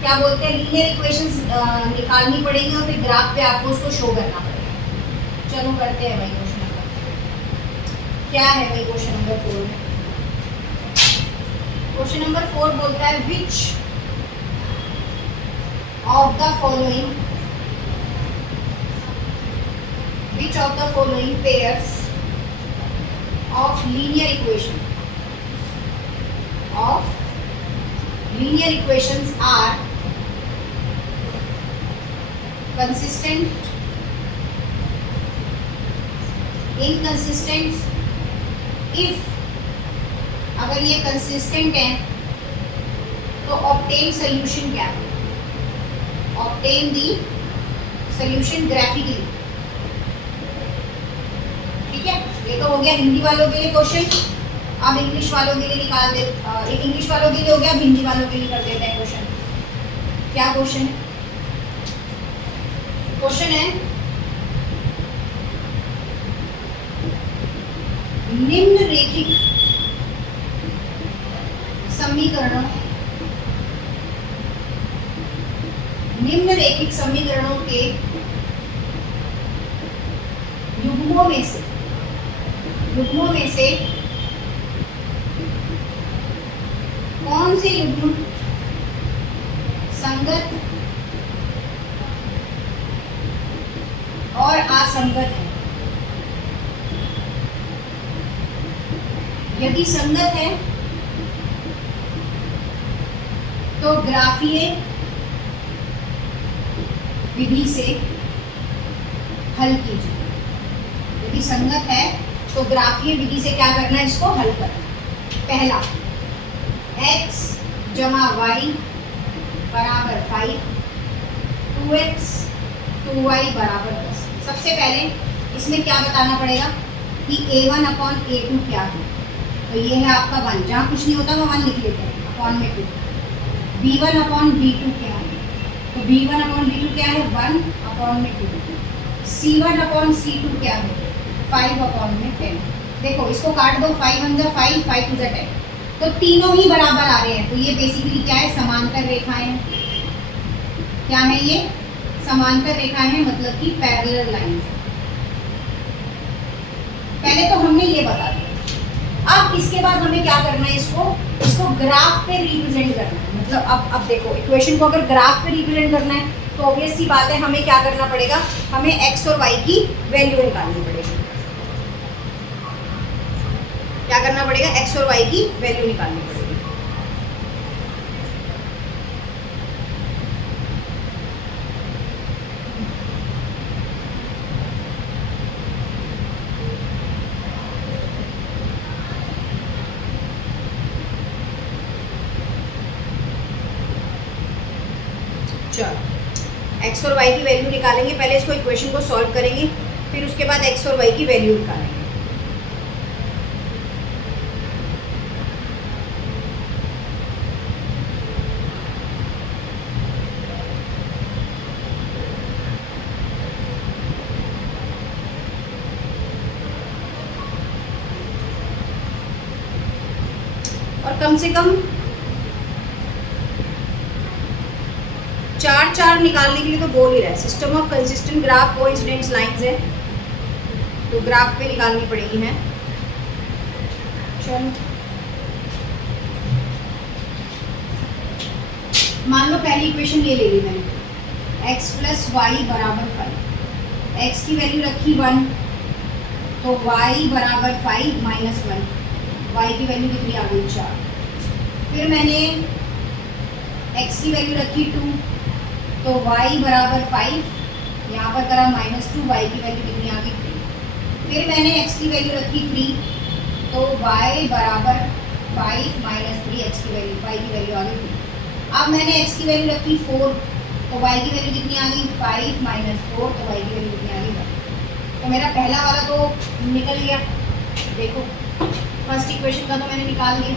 क्या बोलते हैं लीनियर इक्वेशंस निकालनी पड़ेगी और फिर ग्राफ पे आपको उसको शो करना पड़ेगा। चलो करते हैं भाई क्वेश्चन नंबर, क्या है भाई क्वेश्चन नंबर 4 में? क्वेश्चन नंबर 4 बोलता है which of the following pairs of linear equations are consistent, inconsistent, if अगर ये कंसिस्टेंट है तो ऑब्टेन सोल्यूशन क्या है? Obtain the solution graphically. ठीक है, ये तो हो गया हिंदी वालों के लिए क्वेश्चन। अब इंग्लिश वालों के लिए निकाल दे, एक इंग्लिश वालों के लिए हो गया, अब हिंदी वालों के लिए कर देते हैं क्वेश्चन। क्या क्वेश्चन है? क्वेश्चन है निम्नलिखित समीकरणों के युग्मों में से कौन से युग्म संगत और असंगत है? यदि संगत है तो ग्राफीय विधि से हल कीजिए। यदि संगत है तो ग्राफीय विधि से क्या करना है, इसको हल करना। पहला, x जमा वाई बराबर 5, 2x 2y बराबर 10। सबसे पहले इसमें क्या बताना पड़ेगा कि a1 अपॉन a2 क्या है। तो ये है आपका 1, जहाँ कुछ नहीं होता वहाँ 1 लिख लेते हैं, अपॉन में 2। b1 अपॉन b2 क्या है, तो b1 अपॉन b2 क्या है, 1 अपॉन में 2। c1 अपॉन c2 क्या है, 5 अपॉन में 10। देखो इसको काट दो, 5 1 जा 5, 5 2 जा 10। तो तीनों ही बराबर आ रहे हैं, तो ये बेसिकली क्या है, समांतर रेखाएं हैं। क्या है ये, समांतर रेखाएं हैं, मतलब कि पैरेलल लाइन। पहले तो हमने ये बता दिया। अब इसके बाद हमें क्या करना है, इसको ग्राफ पे रिप्रेजेंट करना है। मतलब अब देखो, इक्वेशन को अगर ग्राफ पे रिप्रेजेंट करना है तो ऑब्वियस सी बात है, हमें क्या करना पड़ेगा, हमें x और y की वैल्यू निकालनी पड़ेगी। क्या करना पड़ेगा, x और y की वैल्यू निकालनी पड़ेगी। चलो x और y की वैल्यू निकालेंगे। पहले इसको इक्वेशन को सॉल्व करेंगे, फिर उसके बाद x और y की वैल्यू निकालेंगे। और कम से कम 4 निकालने के लिए तो बोल ही रहा है। System of consistent graph coincidence lines है, तो ग्राफ पे निकालनी पड़ेगी है। चलो मान लो पहली इक्वेशन ये ले ली मैंने, x प्लस वाई बराबर 5। x की वैल्यू रखी 1, तो y बराबर 5 माइनस 1, y की वैल्यू कितनी आ गई, 4। फिर मैंने x की वैल्यू रखी 2, तो y बराबर 5, यहाँ पर करा -2, y की वैल्यू कितनी आ गई, 3। फिर मैंने x की वैल्यू रखी 3, तो y बराबर 5 माइनस 3, x की वैल्यू, y की वैल्यू आ गई 3। अब मैंने x की वैल्यू रखी 4, तो y की वैल्यू कितनी आ गई, 5 माइनस 4, तो y की वैल्यू कितनी आ गई, 1। तो मेरा पहला वाला तो निकल गया। देखो फर्स्ट इक्वेशन का तो मैंने निकाल दिया।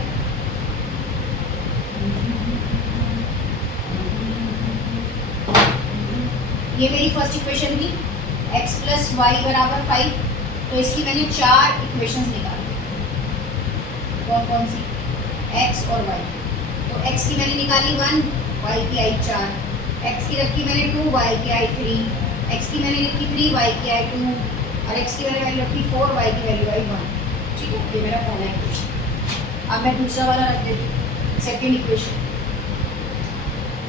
ये मेरी फर्स्ट इक्वेशन थी, x प्लस वाई बराबर 5। तो इसकी मैंने 4 इक्वेशंस निकाली। कौन कौन सी, x और y। तो x की मैंने निकाली 1, y की आई 4, x की रखी मैंने 2, y की आई 3, x की मैंने रखी 3, y की आई 2, और x की मैंने वैल्यू रखी 4, y की वैल्यू आई 1। ठीक है, ये मेरा पहला इक्वेशन। अब मैं दूसरा वाला रख देती हूँ, सेकेंड इक्वेशन।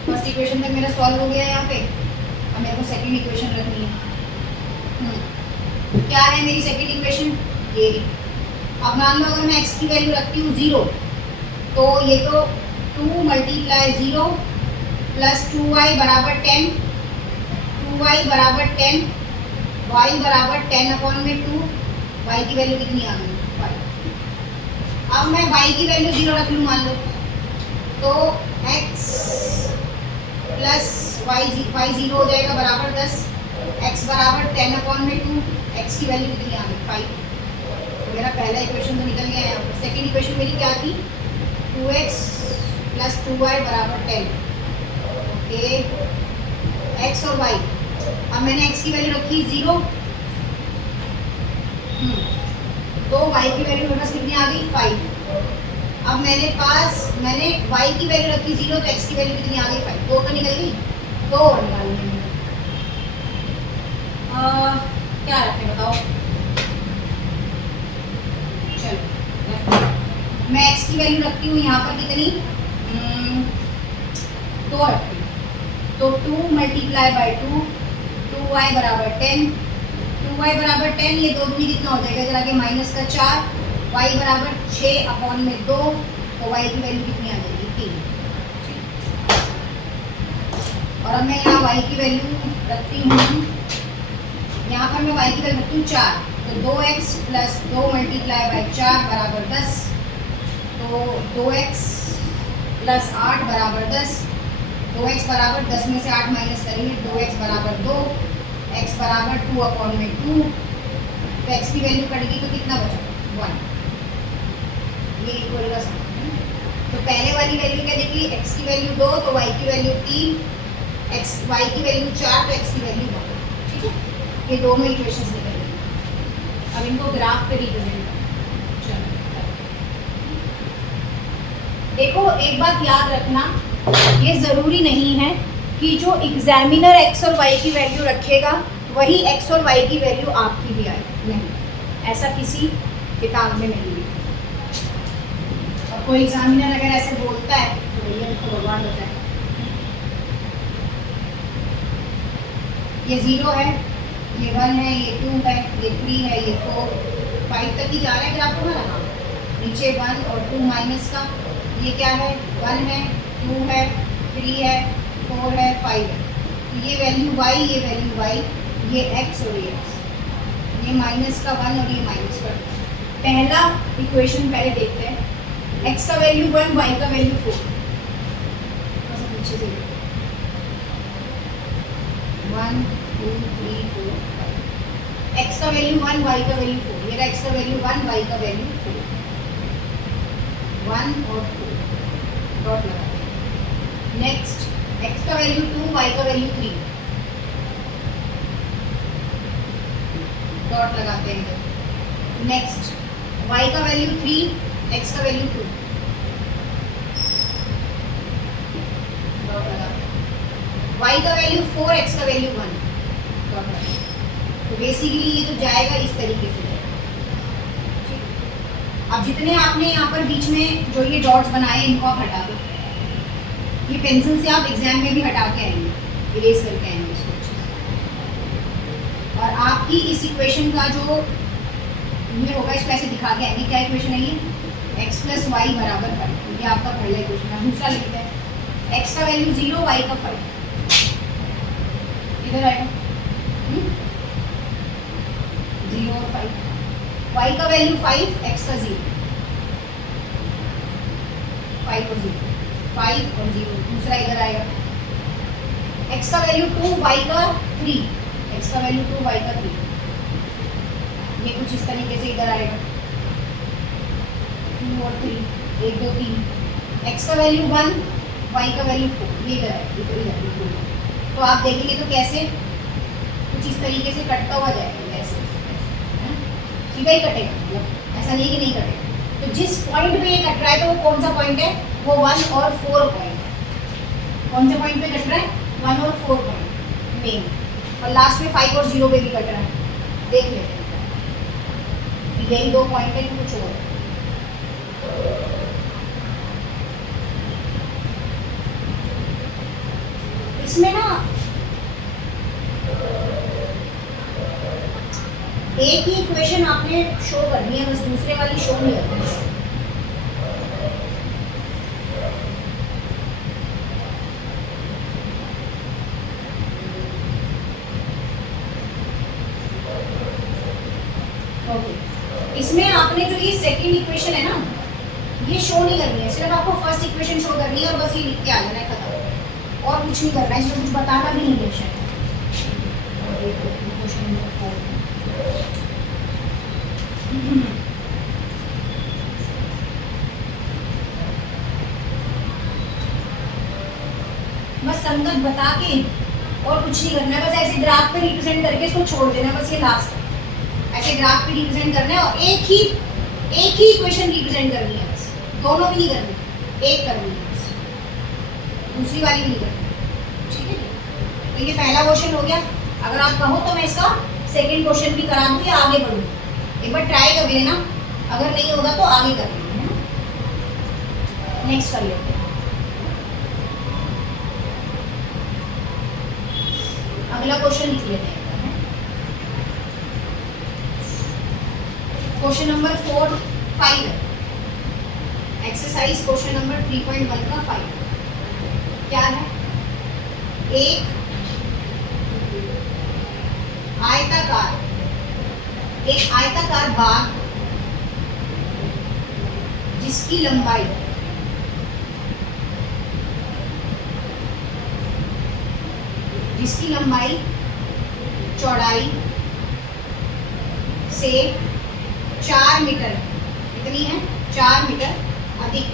फर्स्ट इक्वेशन तक मेरा सॉल्व हो गया यहाँ पे, अब मेरे को सेकंड इक्वेशन रखनी है। क्या है मेरी सेकंड इक्वेशन, ये। अब मान लो अगर मैं x की वैल्यू रखती हूँ 0, तो ये तो 2 मल्टीप्लाई 0 प्लस 2y बराबर 10, 2y बराबर 10, y बराबर 10 अपॉन में 2, y की वैल्यू कितनी आ गई, 5। अब मैं y की वैल्यू 0 रख लूँ मान लो, तो x प्लस y 0 हो जाएगा बराबर 10, x बराबर 10 अपॉन में 2, x की वैल्यू कितनी आ गई, 5। तो मेरा पहला इक्वेशन तो निकल गया यहाँ पर। सेकेंड इक्वेशन मेरी क्या थी, 2x प्लस 2y बराबर 10। ओके, x और y। अब मैंने x की वैल्यू रखी 0, तो y की वैल्यू मेरे पास कितनी आ गई, 5। अब मैंने y की वैल्यू रखी 0, तो x की वैल्यू कितनी आ गई, 5। 2 तो निकल गई, 2 और निकालनी है। क्या रखें बताओ, चलो मैं x की वैल्यू रखती हूँ यहाँ पर कितनी, 2 रखती हूँ। तो 2 मल्टीप्लाई बाई 2, 2y बराबर 10, 2y बराबर 10, ये 2 दूनी कितना हो जाएगा, इधर आगे माइनस का 4, y बराबर 6 अपॉन में 2, तो y की वैल्यू कितनी आ जाएगी, 3। और अब मैं यहाँ y की वैल्यू रखती हूँ, यहाँ पर मैं y की वैल्यू रखती हूँ 4, तो 2x प्लस 2 मल्टीप्लाई बाई 4 बराबर 10, तो 2x प्लस 8 बराबर 10, 2x बराबर 10 में से 8 माइनस करेंगे, 2x बराबर 2, x बराबर 2/2, तो x की वैल्यू कटेगी तो कितना बचा 1, ये इक्वल का सम। तो पहले वाली वैल्यू क्या देखिए, x की वैल्यू 2 तो y की वैल्यू 3, y की वैल्यू 4 तो x की वैल्यू 1, ठीक है। ये दोनों इक्वेशंस निकलेंगे। अब इनको ग्राफ पे रिप्रेजेंट करें। देखो एक बात याद रखना, ये ज़रूरी नहीं है कि जो एग्जामिनर x और y की वैल्यू रखेगा वही x और y की वैल्यू आपकी भी आएगी, नहीं, ऐसा किसी किताब में नहीं है। और कोई एग्जामिनर अगर ऐसे बोलता है तो ये तो बर्बाद हो जाए। ये 0 है, ये 1 है, ये 2 है, ये 3 है, ये 4, 5 तक ही जा रहा है ग्राफ को ना, नीचे 1 और 2 माइनस का, ये क्या है 1 है, 2 है, 3 है, 4 है, 5 है, तो ये वैल्यू y, ये वैल्यू y, ये x और ये x, ये माइनस का 1 और ये माइनस का 2। पहला इक्वेशन पहले देखते हैं, x का वैल्यू 1, y का वैल्यू 4, नीचे से 1 2 3 4 5, x का वैल्यू 1, y का वैल्यू 4, ये x का वैल्यू 1, y का वैल्यू 4, 1 और 4 डॉट लगाते हैं। नेक्स्ट x का वैल्यू 2, y का वैल्यू 3 डॉट लगाते हैं इधर। नेक्स्ट y का वैल्यू 3, x का वैल्यू 2 डॉट लगाते हैं। y का वैल्यू 4, x का वैल्यू 1 डॉट लगाते हैं। तो बेसिकली ये तो जाएगा इस तरीके से। अब जितने आपने यहाँ पर बीच में जो ये डॉट्स बनाए इनको आप हटा दो, ये पेंसिल से आप एग्जाम में भी हटा के आएंगे, इरेज करके आएंगे इसको अच्छे से। और आपकी इस इक्वेशन का जो ये होगा इसको ऐसे दिखा के आएंगे, क्या इक्वेशन है ये, x प्लस वाई बराबर 5, ये आपका पहला इक्वेशन है। दूसरा लिखते हैं x का वैल्यू 0, y का 5, इधर आएगा 0 और 5, y का वैल्यू 5, x का 0, 5 और 0, 5 और 0, दूसरा इधर आएगा x का वैल्यू 2, y का 3, x का वैल्यू 2, y का 3, ये कुछ इस तरीके से इधर आएगा 2 और 3, 1 2 3, x का वैल्यू 1, y का वैल्यू 4, ये इधर आएगा। तो आप देखेंगे तो कैसे कुछ इस तरीके से कटता हुआ जाएगा, ऐसे सीधा ही कटेगा, मतलब ऐसा नहीं कि नहीं कटेगा। तो जिस पॉइंट पे ये कट रहा है तो वो कौन सा पॉइंट है, वो 1 और 4 पॉइंट। कौन से पॉइंट पे कट रहा है, 1 और 4 पॉइंट मेन, और लास्ट में 5 और 0 पे भी कट रहा है। देख लेते हैं यही 2 पॉइंट है कि कुछ और। इसमें ना एक ही इक्वेशन आपने शो करनी है, बस दूसरे वाली शो नहीं करनी है। ओके, इसमें आपने जो ये सेकंड इक्वेशन है ना, ये शो नहीं करनी है, सिर्फ आपको फर्स्ट इक्वेशन शो करनी है और बस ये लिख के आ जाना है, खत्म, और कुछ नहीं करना है, इसमें कुछ बताना भी नहीं है शायद। बस संगत बता के और कुछ नहीं करना है, बस ऐसे ग्राफ पे रिप्रेजेंट करके इसको छोड़ देना है, बस ये लास्ट ऐसे ग्राफ पे रिप्रेजेंट करना है और एक ही इक्वेशन रिप्रेजेंट करनी है, बस दोनों भी नहीं करनी, एक करनी है बस, दूसरी वाली भी नहीं करनी, ठीक है। तो ये पहला क्वेश्चन हो गया। अगर आप कहो तो मैं इसका सेकंड क्वेश्चन भी करा दूँ या आगे बढ़ूँ, एक बार ट्राई कर लेना, अगर नहीं होगा तो आगे कर लेना, है ना। नेक्स्ट कर लेते हैं, अगला क्वेश्चन लिख लेते हैं। क्वेश्चन नंबर 4-5 है, एक्सरसाइज क्वेश्चन नंबर 3.1 का 5 क्या है, एक आयताकार बाग जिसकी लंबाई चौड़ाई से 4 मीटर, कितनी है 4 मीटर अधिक,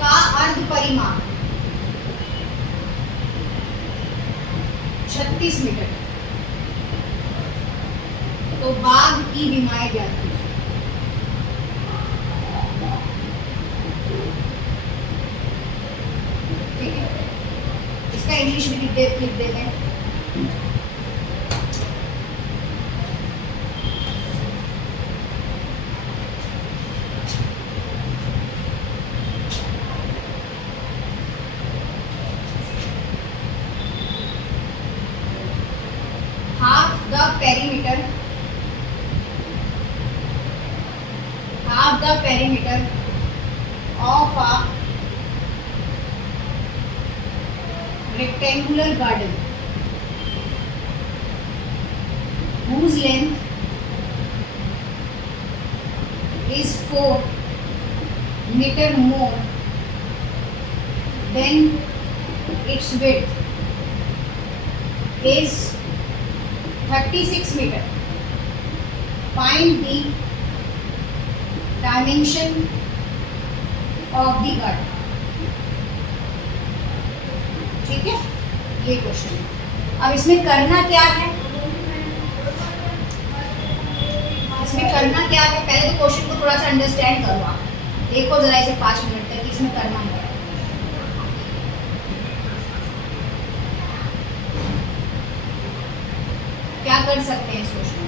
का अर्ध परिमाण 36 मीटर। तो बाघ की विमाएं ज्ञात कीजिए। ठीक है, इसका इंग्लिश में लिख देते हैं। Half the perimeter of a rectangular garden whose length is 4 meter more than its width is 36 meter. Find the dimension of the garden. ठीक है, ये क्वेश्चन है। अब इसमें करना क्या है, पहले तो क्वेश्चन को थोड़ा सा अंडरस्टैंड करो आप, देखो जरा इसे 5 मिनट तक इसमें करना है। क्या कर सकते हैं इस क्वेश्चन में?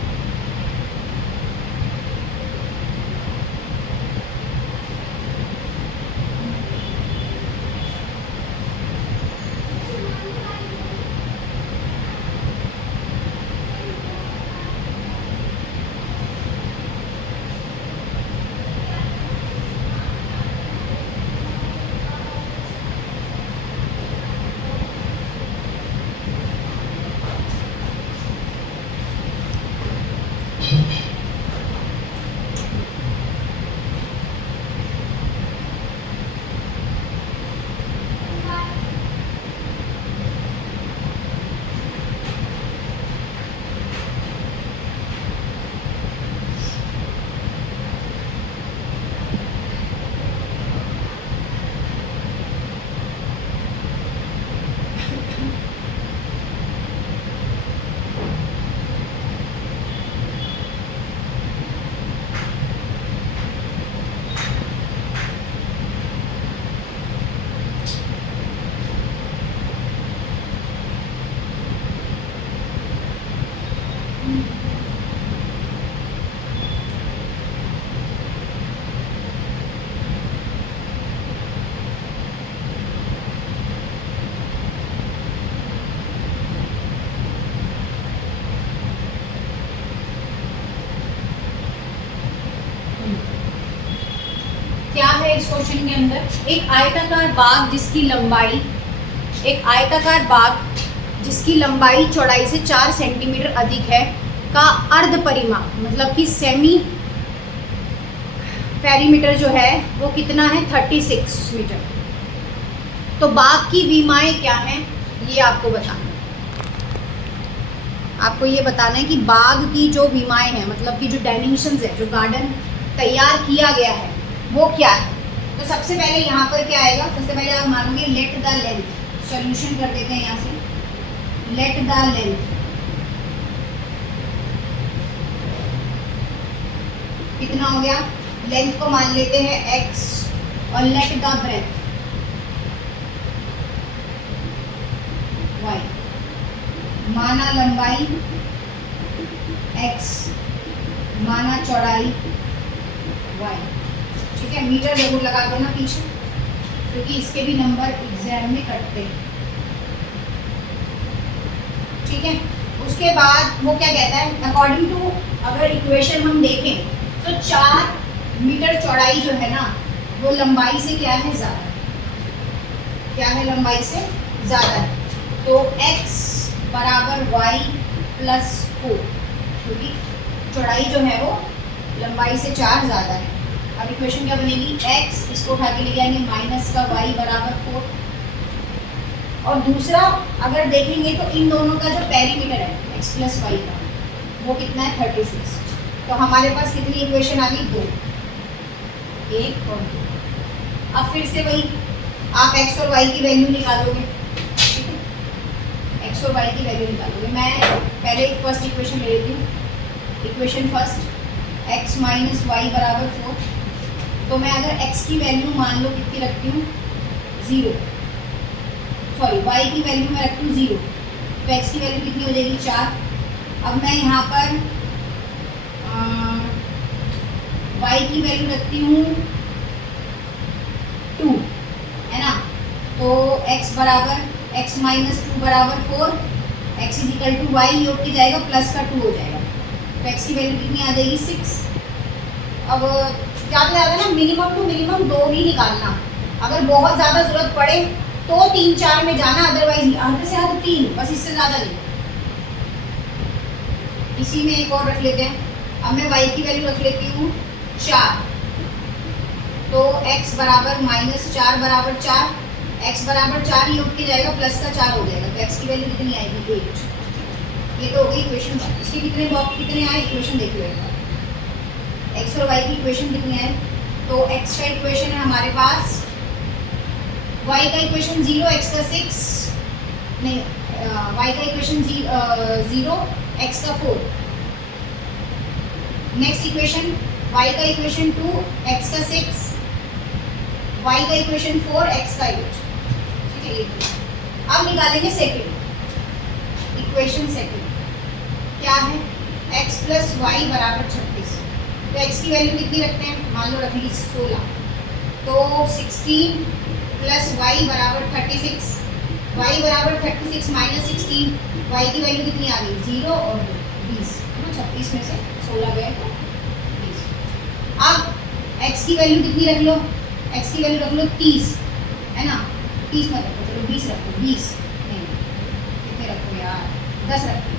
क्या है इस क्वेश्चन के अंदर? एक आयताकार बाग जिसकी लंबाई चौड़ाई से 4 सेंटीमीटर अधिक है का अर्ध परिमाण, मतलब कि सेमी पेरीमीटर जो है वो कितना है 36 मीटर। तो बाग की विमाएं क्या हैं ये आपको बताना है। आपको ये बताना है कि बाग की जो विमाएं हैं, मतलब कि जो डायमेंशंस है, जो गार्डन तैयार किया गया है वो क्या है। तो सबसे पहले यहाँ पर क्या आएगा, सबसे पहले आप मानोगे लेट द लेंथ, सॉल्यूशन कर देते हैं यहाँ से, लेट द लेंथ कितना हो गया, लेंथ को मान लेते हैं x और लेट द ब्रेथ y, माना लंबाई x, माना चौड़ाई y। ठीक है, मीटर जरूर लगा दो ना पीछे, क्योंकि इसके भी नंबर एग्जाम में कटते हैं। ठीक है, उसके बाद वो क्या कहता है, अकॉर्डिंग टू अगर इक्वेशन हम देखें तो 4 मीटर चौड़ाई जो है ना वो लंबाई से क्या है, ज़्यादा, क्या है, लंबाई से ज़्यादा है। तो x बराबर y प्लस 4, क्योंकि चौड़ाई जो है वो लंबाई से 4 ज़्यादा है। अब इक्वेशन क्या बनेगी, x, इसको उठा के ले जाएंगे माइनस का y बराबर 4। और दूसरा अगर देखेंगे तो इन दोनों का जो पेरीमीटर है x प्लस वाई का, वो कितना है, 36। तो हमारे पास कितनी इक्वेशन आ गई, 2, 1 और 2। अब फिर से वही आप x और y की वैल्यू निकालोगे, ठीक है, x और y की वैल्यू निकालोगे। मैं पहले फर्स्ट इक्वेशन ले लेती हूँ। Equation first, x minus y बराबर 4। तो मैं अगर x की वैल्यू मान लो कितनी रखती हूँ, 0, सॉरी y की वैल्यू मैं रखती हूँ 0, तो x की वैल्यू कितनी हो जाएगी, 4। अब मैं यहाँ पर y की वैल्यू रखती हूँ 2, है ना। तो x बराबर, x माइनस 2 बराबर 4, x is equal to y, योग की जाएगा प्लस का 2 हो जाएगा। तो x की वैल्यू कितनी आ जाएगी, 6। अब ज़्यादा ज़्यादा ना मिनिमम टू मिनिमम 2 ही निकालना। अगर बहुत ज़्यादा ज़रूरत पड़े तो 3 4 में जाना, अदरवाइज हद से हद 3, बस इससे ज़्यादा नहीं। इसी में एक और रख लेते हैं। अब मैं y की वैल्यू रख लेती हूँ 4। तो x बराबर माइनस 4 बराबर 4, x बराबर 4 योग के जाएगा प्लस का 4 हो जाएगा। तो x की वैल्यू कितनी आएगी, 8। ये तो हो गई इक्वेशन। इसके कितने बॉक्स कितने आए, इक्वेशन देख लो एक बार। x और y की इक्वेशन कितनी आए, तो x का इक्वेशन है हमारे पास, y का इक्वेशन 0, x का 6, नहीं, y का इक्वेशन 0, x का 4। नेक्स्ट इक्वेशन, y का इक्वेशन 2, x का 6, y का इक्वेशन 4, x का 8। ठीक है, अब निकालेंगे सेकंड इक्वेशन। सेकंड क्या है, x प्लस वाई बराबर 36। तो x की वैल्यू कितनी रखते हैं, मान लो रख ली 16। तो 16 प्लस वाई बराबर 36, वाई बराबर 36 माइनस 16, वाई की वैल्यू कितनी आ गई, 0 और 20, है ना। 36 में से 16 गए तो 20। अब x की वैल्यू कितनी रख लो, x की वैल्यू रख लो 30, है ना। 30 मत रखो, चलो 20 रखो, 20 नहीं, कितने रखो यार, 10 रखो।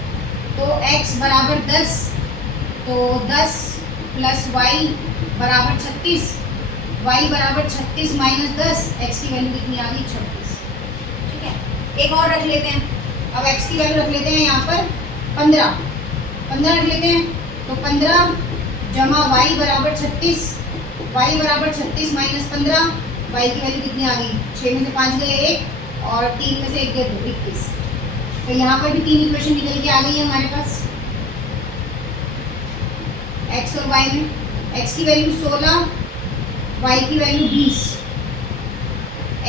तो x बराबर 10, तो 10 प्लस वाई बराबर 36, y बराबर 36 माइनस 10, x की वैल्यू कितनी आ गई, 36। ठीक है, एक और रख लेते हैं। अब x की वैल्यू रख लेते हैं यहाँ पर 15 रख लेते हैं। तो 15 जमा y बराबर 36, y बराबर 36 माइनस 15, y की वैल्यू कितनी आ गई, 6 में से 5 गए 1 और 3 में से 1 गए 2, 21। तो यहाँ पर भी 3 इक्वेशन निकल के आ गई है हमारे पास x और y में। x की वैल्यू 16, y की वैल्यू 20,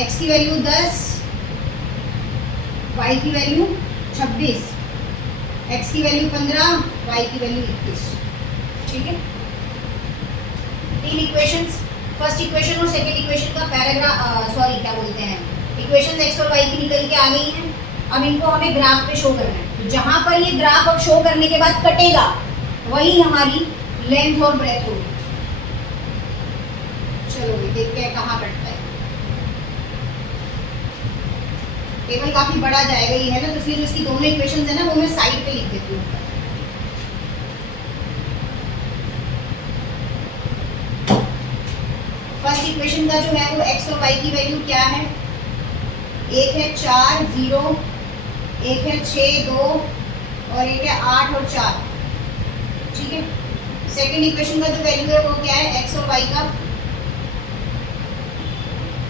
x की वैल्यू 10, y की वैल्यू 26, x की वैल्यू 15, y की वैल्यू 21। ठीक है, 3 इक्वेशंस, फर्स्ट इक्वेशन और सेकंड इक्वेशन का पैराग्राफ, सॉरी क्या बोलते हैं, इक्वेशंस x और y की निकल के आ गई हैं। अब इनको हमें ग्राफ पे शो करना है। तो जहाँ पर ये ग्राफ अब शो करने के बाद कटेगा, वही हमारी लेंथ और ब्रेथ होगी। चलो देखते हैं कहाँ कटता है। टेबल काफी बड़ा जाएगा ये, है ना, तो इसलिए जो इसकी दोनों इक्वेशंस है ना, वो मैं साइड पे लिख देती हूँ। फर्स्ट इक्वेशन का जो है वो x और y की वैल्यू क्या है, एक है 4 0, एक है 6 2 और एक है 8 और 4। ठीक है, सेकंड इक्वेशन का जो वैल्यू है वो क्या है, x और y का।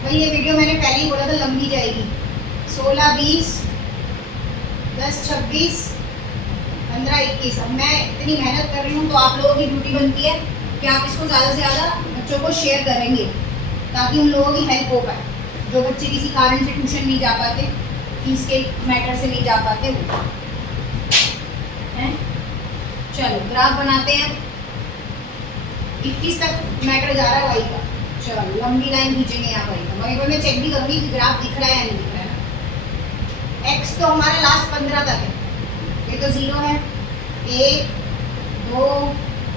भाई ये वीडियो मैंने पहले ही बोला था लंबी जाएगी। 16 20 10 26 15 21। अब मैं इतनी मेहनत कर रही हूँ तो आप लोगों की ड्यूटी बनती है कि आप इसको ज़्यादा से ज़्यादा बच्चों को शेयर करेंगे, ताकि उन लोगों की हेल्प हो पाए। जो बच्चे किसी कारण से ट्यूशन नहीं जा पाते, फीस के मैटर से नहीं जा पाते वो हैं। चलो ग्राफ बनाते हैं। 21 तक मैटर जा रहा है वाई का। चलो लंबी लाइन खींचेंगे यहाँ पर। वहीं पर मैं चेक भी करूँगी कि ग्राफ दिख रहा है या नहीं दिख रहा है ना। एक्स तो हमारा लास्ट 15 तक है, ये तो 0 है। 1 2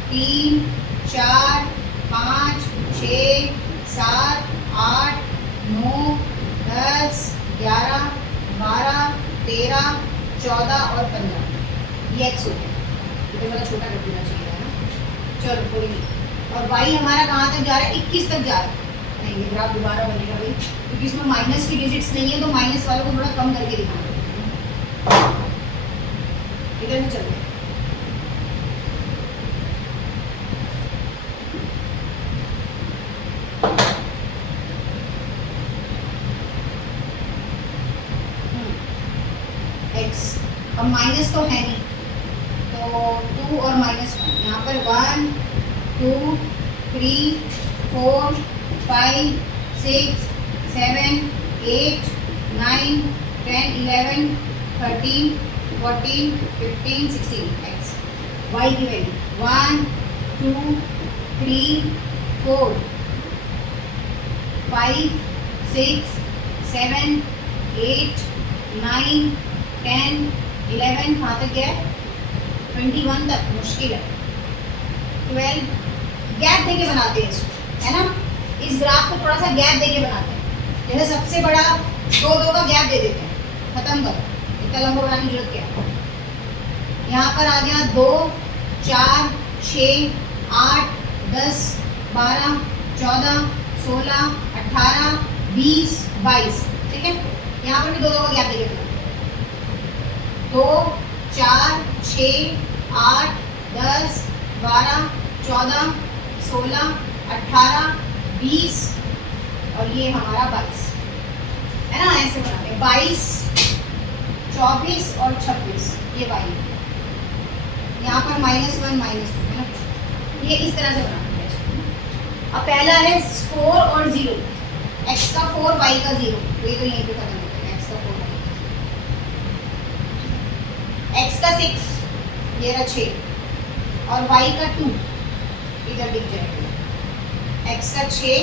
3 4 5 6 7, 8, 9, 10, 11, 12, 13, 14 और 15 ये x हो गया। इधर वाला छोटा कर देना चाहिए है ना। चलो कोई नहीं। और y हमारा कहाँ तक जा रहा है? 21 तक जा रहा है। नहीं ये ग्राफ दोबारा बनेगा भाई, क्योंकि इसमें माइनस की डिजिट्स नहीं है, तो माइनस वालों को थोड़ा कम करके दिखाना है। इधर से चलते हैं। x अब माइनस तो है नहीं, तो 2 और -1 यहाँ पर 1, 2, 3, 4, 5, 6, 7, 8, 9, 10, 11, 13, 14, 15, 16 x y की वैल्यू 1, 2, 3, 4, 5, 6, 7, 8, 9, 10, 11 कहाँ तक गया? 21 तक मुश्किल है। 12 गैप देके बनाते हैं इसको, है ना। इस ग्राफ को थोड़ा सा गैप देके बनाते हैं। जैसे सबसे बड़ा 2 का गैप दे देते हैं, खत्म करो, इतना लंबा बनाने की जरूरत क्या है। यहाँ पर आ गया 2, 4, 6, 8, 10, 12, 14, 16, 18, 20, 22, ठीक है। यहाँ पर भी 2 का गैप देके बनाते हैं। 2, 4, 6, 8, 10, 12, 14, 16, 18, 20 और ये हमारा 22 है ना। ऐसे बनाते हैं 22, 24 और 26 ये y। यहाँ पर -1 -2 है ना, ये इस तरह से बनाते हैं इसको। अब पहला है 4 और 0, x का 4 y का 0, तो ये तो यहीं पे खत्म होता है। x का 4 x का 6 ये रहा 6 और y का 2 इधर दिख जाएगा। x का 6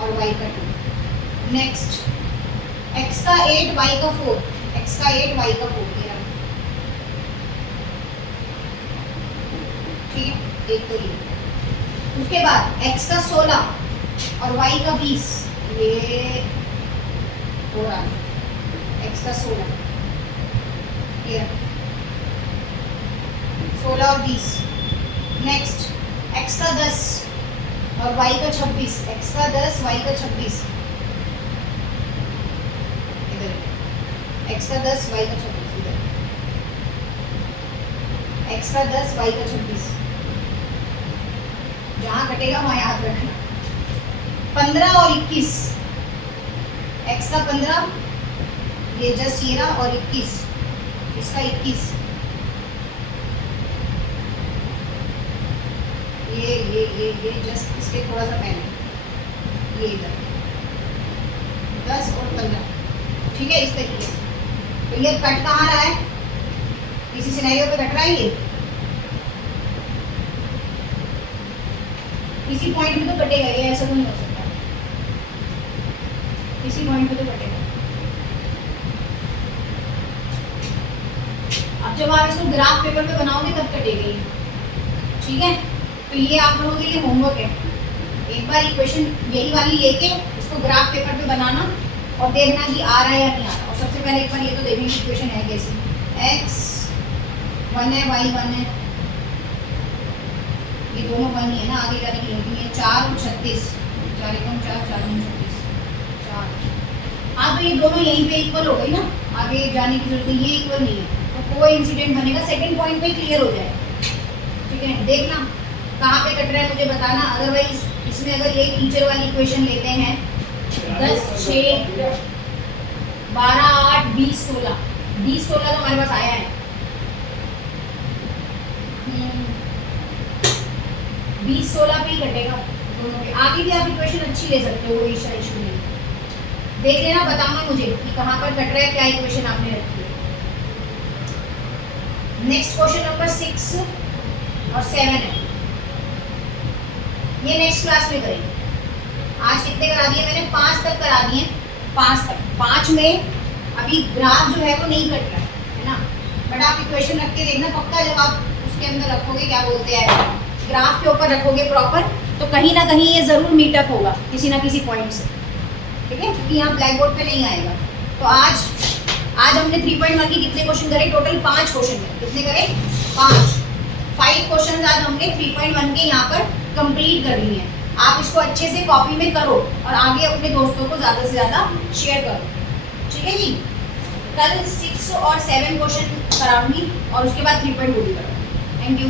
और y का 2। नेक्स्ट x का 8 y का 4, x का 8 y का 4 ये रहा, ठीक है। एक तो ये, उसके बाद x का 16 और y का 20 ये हो रहा है। x का 16 ये रहा, 16 और 20। नेक्स्ट x का 10 और y का 26, x का 10 y का 26 इधर, x का 10 y का 26 इधर, x का 10 y का 26, जहाँ कटेगा वहाँ याद रखना। 15 और 21, x का 15 ये जस्ट ये रहा और 21 इसका 21 ये जस्ट इसके थोड़ा सा पहले ये इधर 10 और 15, ठीक है। इस तरीके से तो ये कट कहाँ रहा है? किसी सिनेरियो पे कट रहा है ये, किसी पॉइंट में तो कटेगा ये, ऐसा तो नहीं हो सकता। किसी पॉइंट पे तो कटेगा। अब जब आप इसको ग्राफ पेपर पे बनाओगे तब कटेगा ये, ठीक है। तो ये आप लोगों के लिए होमवर्क है। एक बार इक्वेशन यही वाली लेके इसको ग्राफ पेपर पे बनाना और देखना कि आ रहा है या नहीं आ रहा। और सबसे पहले एक बार ये तो देखेंगे इक्वेशन है कैसी। x 1 है y 1 है, ये दोनों 1 ही है ना, आगे जाने की जरूरत नहीं है। 4 और 36, 4 1 4 4 9 36 4। हाँ तो ये दोनों यहीं पे इक्वल हो गई ना, आगे जाने की जरूरत नहीं, ये इक्वल नहीं है तो कोई इंसिडेंट बनेगा। सेकंड पॉइंट पे क्लियर हो जाएगा, ठीक है। देखना कहाँ पे कट रहा है मुझे बताना। अदरवाइज इसमें अगर ये टीचर वाली इक्वेशन लेते हैं 10, 6, 12, 8, 20, 16, 20, 16 तो हमारे पास आया है। 20, 16 पे ही कटेगा दोनों पे। आगे भी आप इक्वेशन अच्छी ले सकते हो, इशू नहीं। देख लेना, बताना मुझे कि कहाँ पर कट रहा है, क्या इक्वेशन आपने रखी है। नेक्स्ट क्वेश्चन नंबर 6 और 7 है, ये नेक्स्ट क्लास में करेंगे। आज कितने करा दिए मैंने? 5 तक करा दिए, 5 तक। 5 में अभी ग्राफ जो है वो नहीं कट रहा है ना, बट आप इक्वेशन रख के देखना पक्का। जब आप उसके अंदर रखोगे, क्या बोलते हैं, ग्राफ के ऊपर रखोगे प्रॉपर, तो कहीं ना कहीं ये ज़रूर मीटअप होगा किसी ना किसी पॉइंट से, ठीक है, क्योंकि यहाँ ब्लैक बोर्ड पे नहीं आएगा। तो आज हमने 3.1 की कितने क्वेश्चन करे? टोटल 5 क्वेश्चन करे। कितने करे? 5 क्वेश्चन आज हमने 3.1 के यहाँ पर कंप्लीट कर लिए हैं। आप इसको अच्छे से कॉपी में करो और आगे अपने दोस्तों को ज़्यादा से ज़्यादा शेयर करो, ठीक है जी। कल 6 और 7 क्वेश्चन कराऊंगी और उसके बाद 3.2 भी कराऊंगी। Thank you.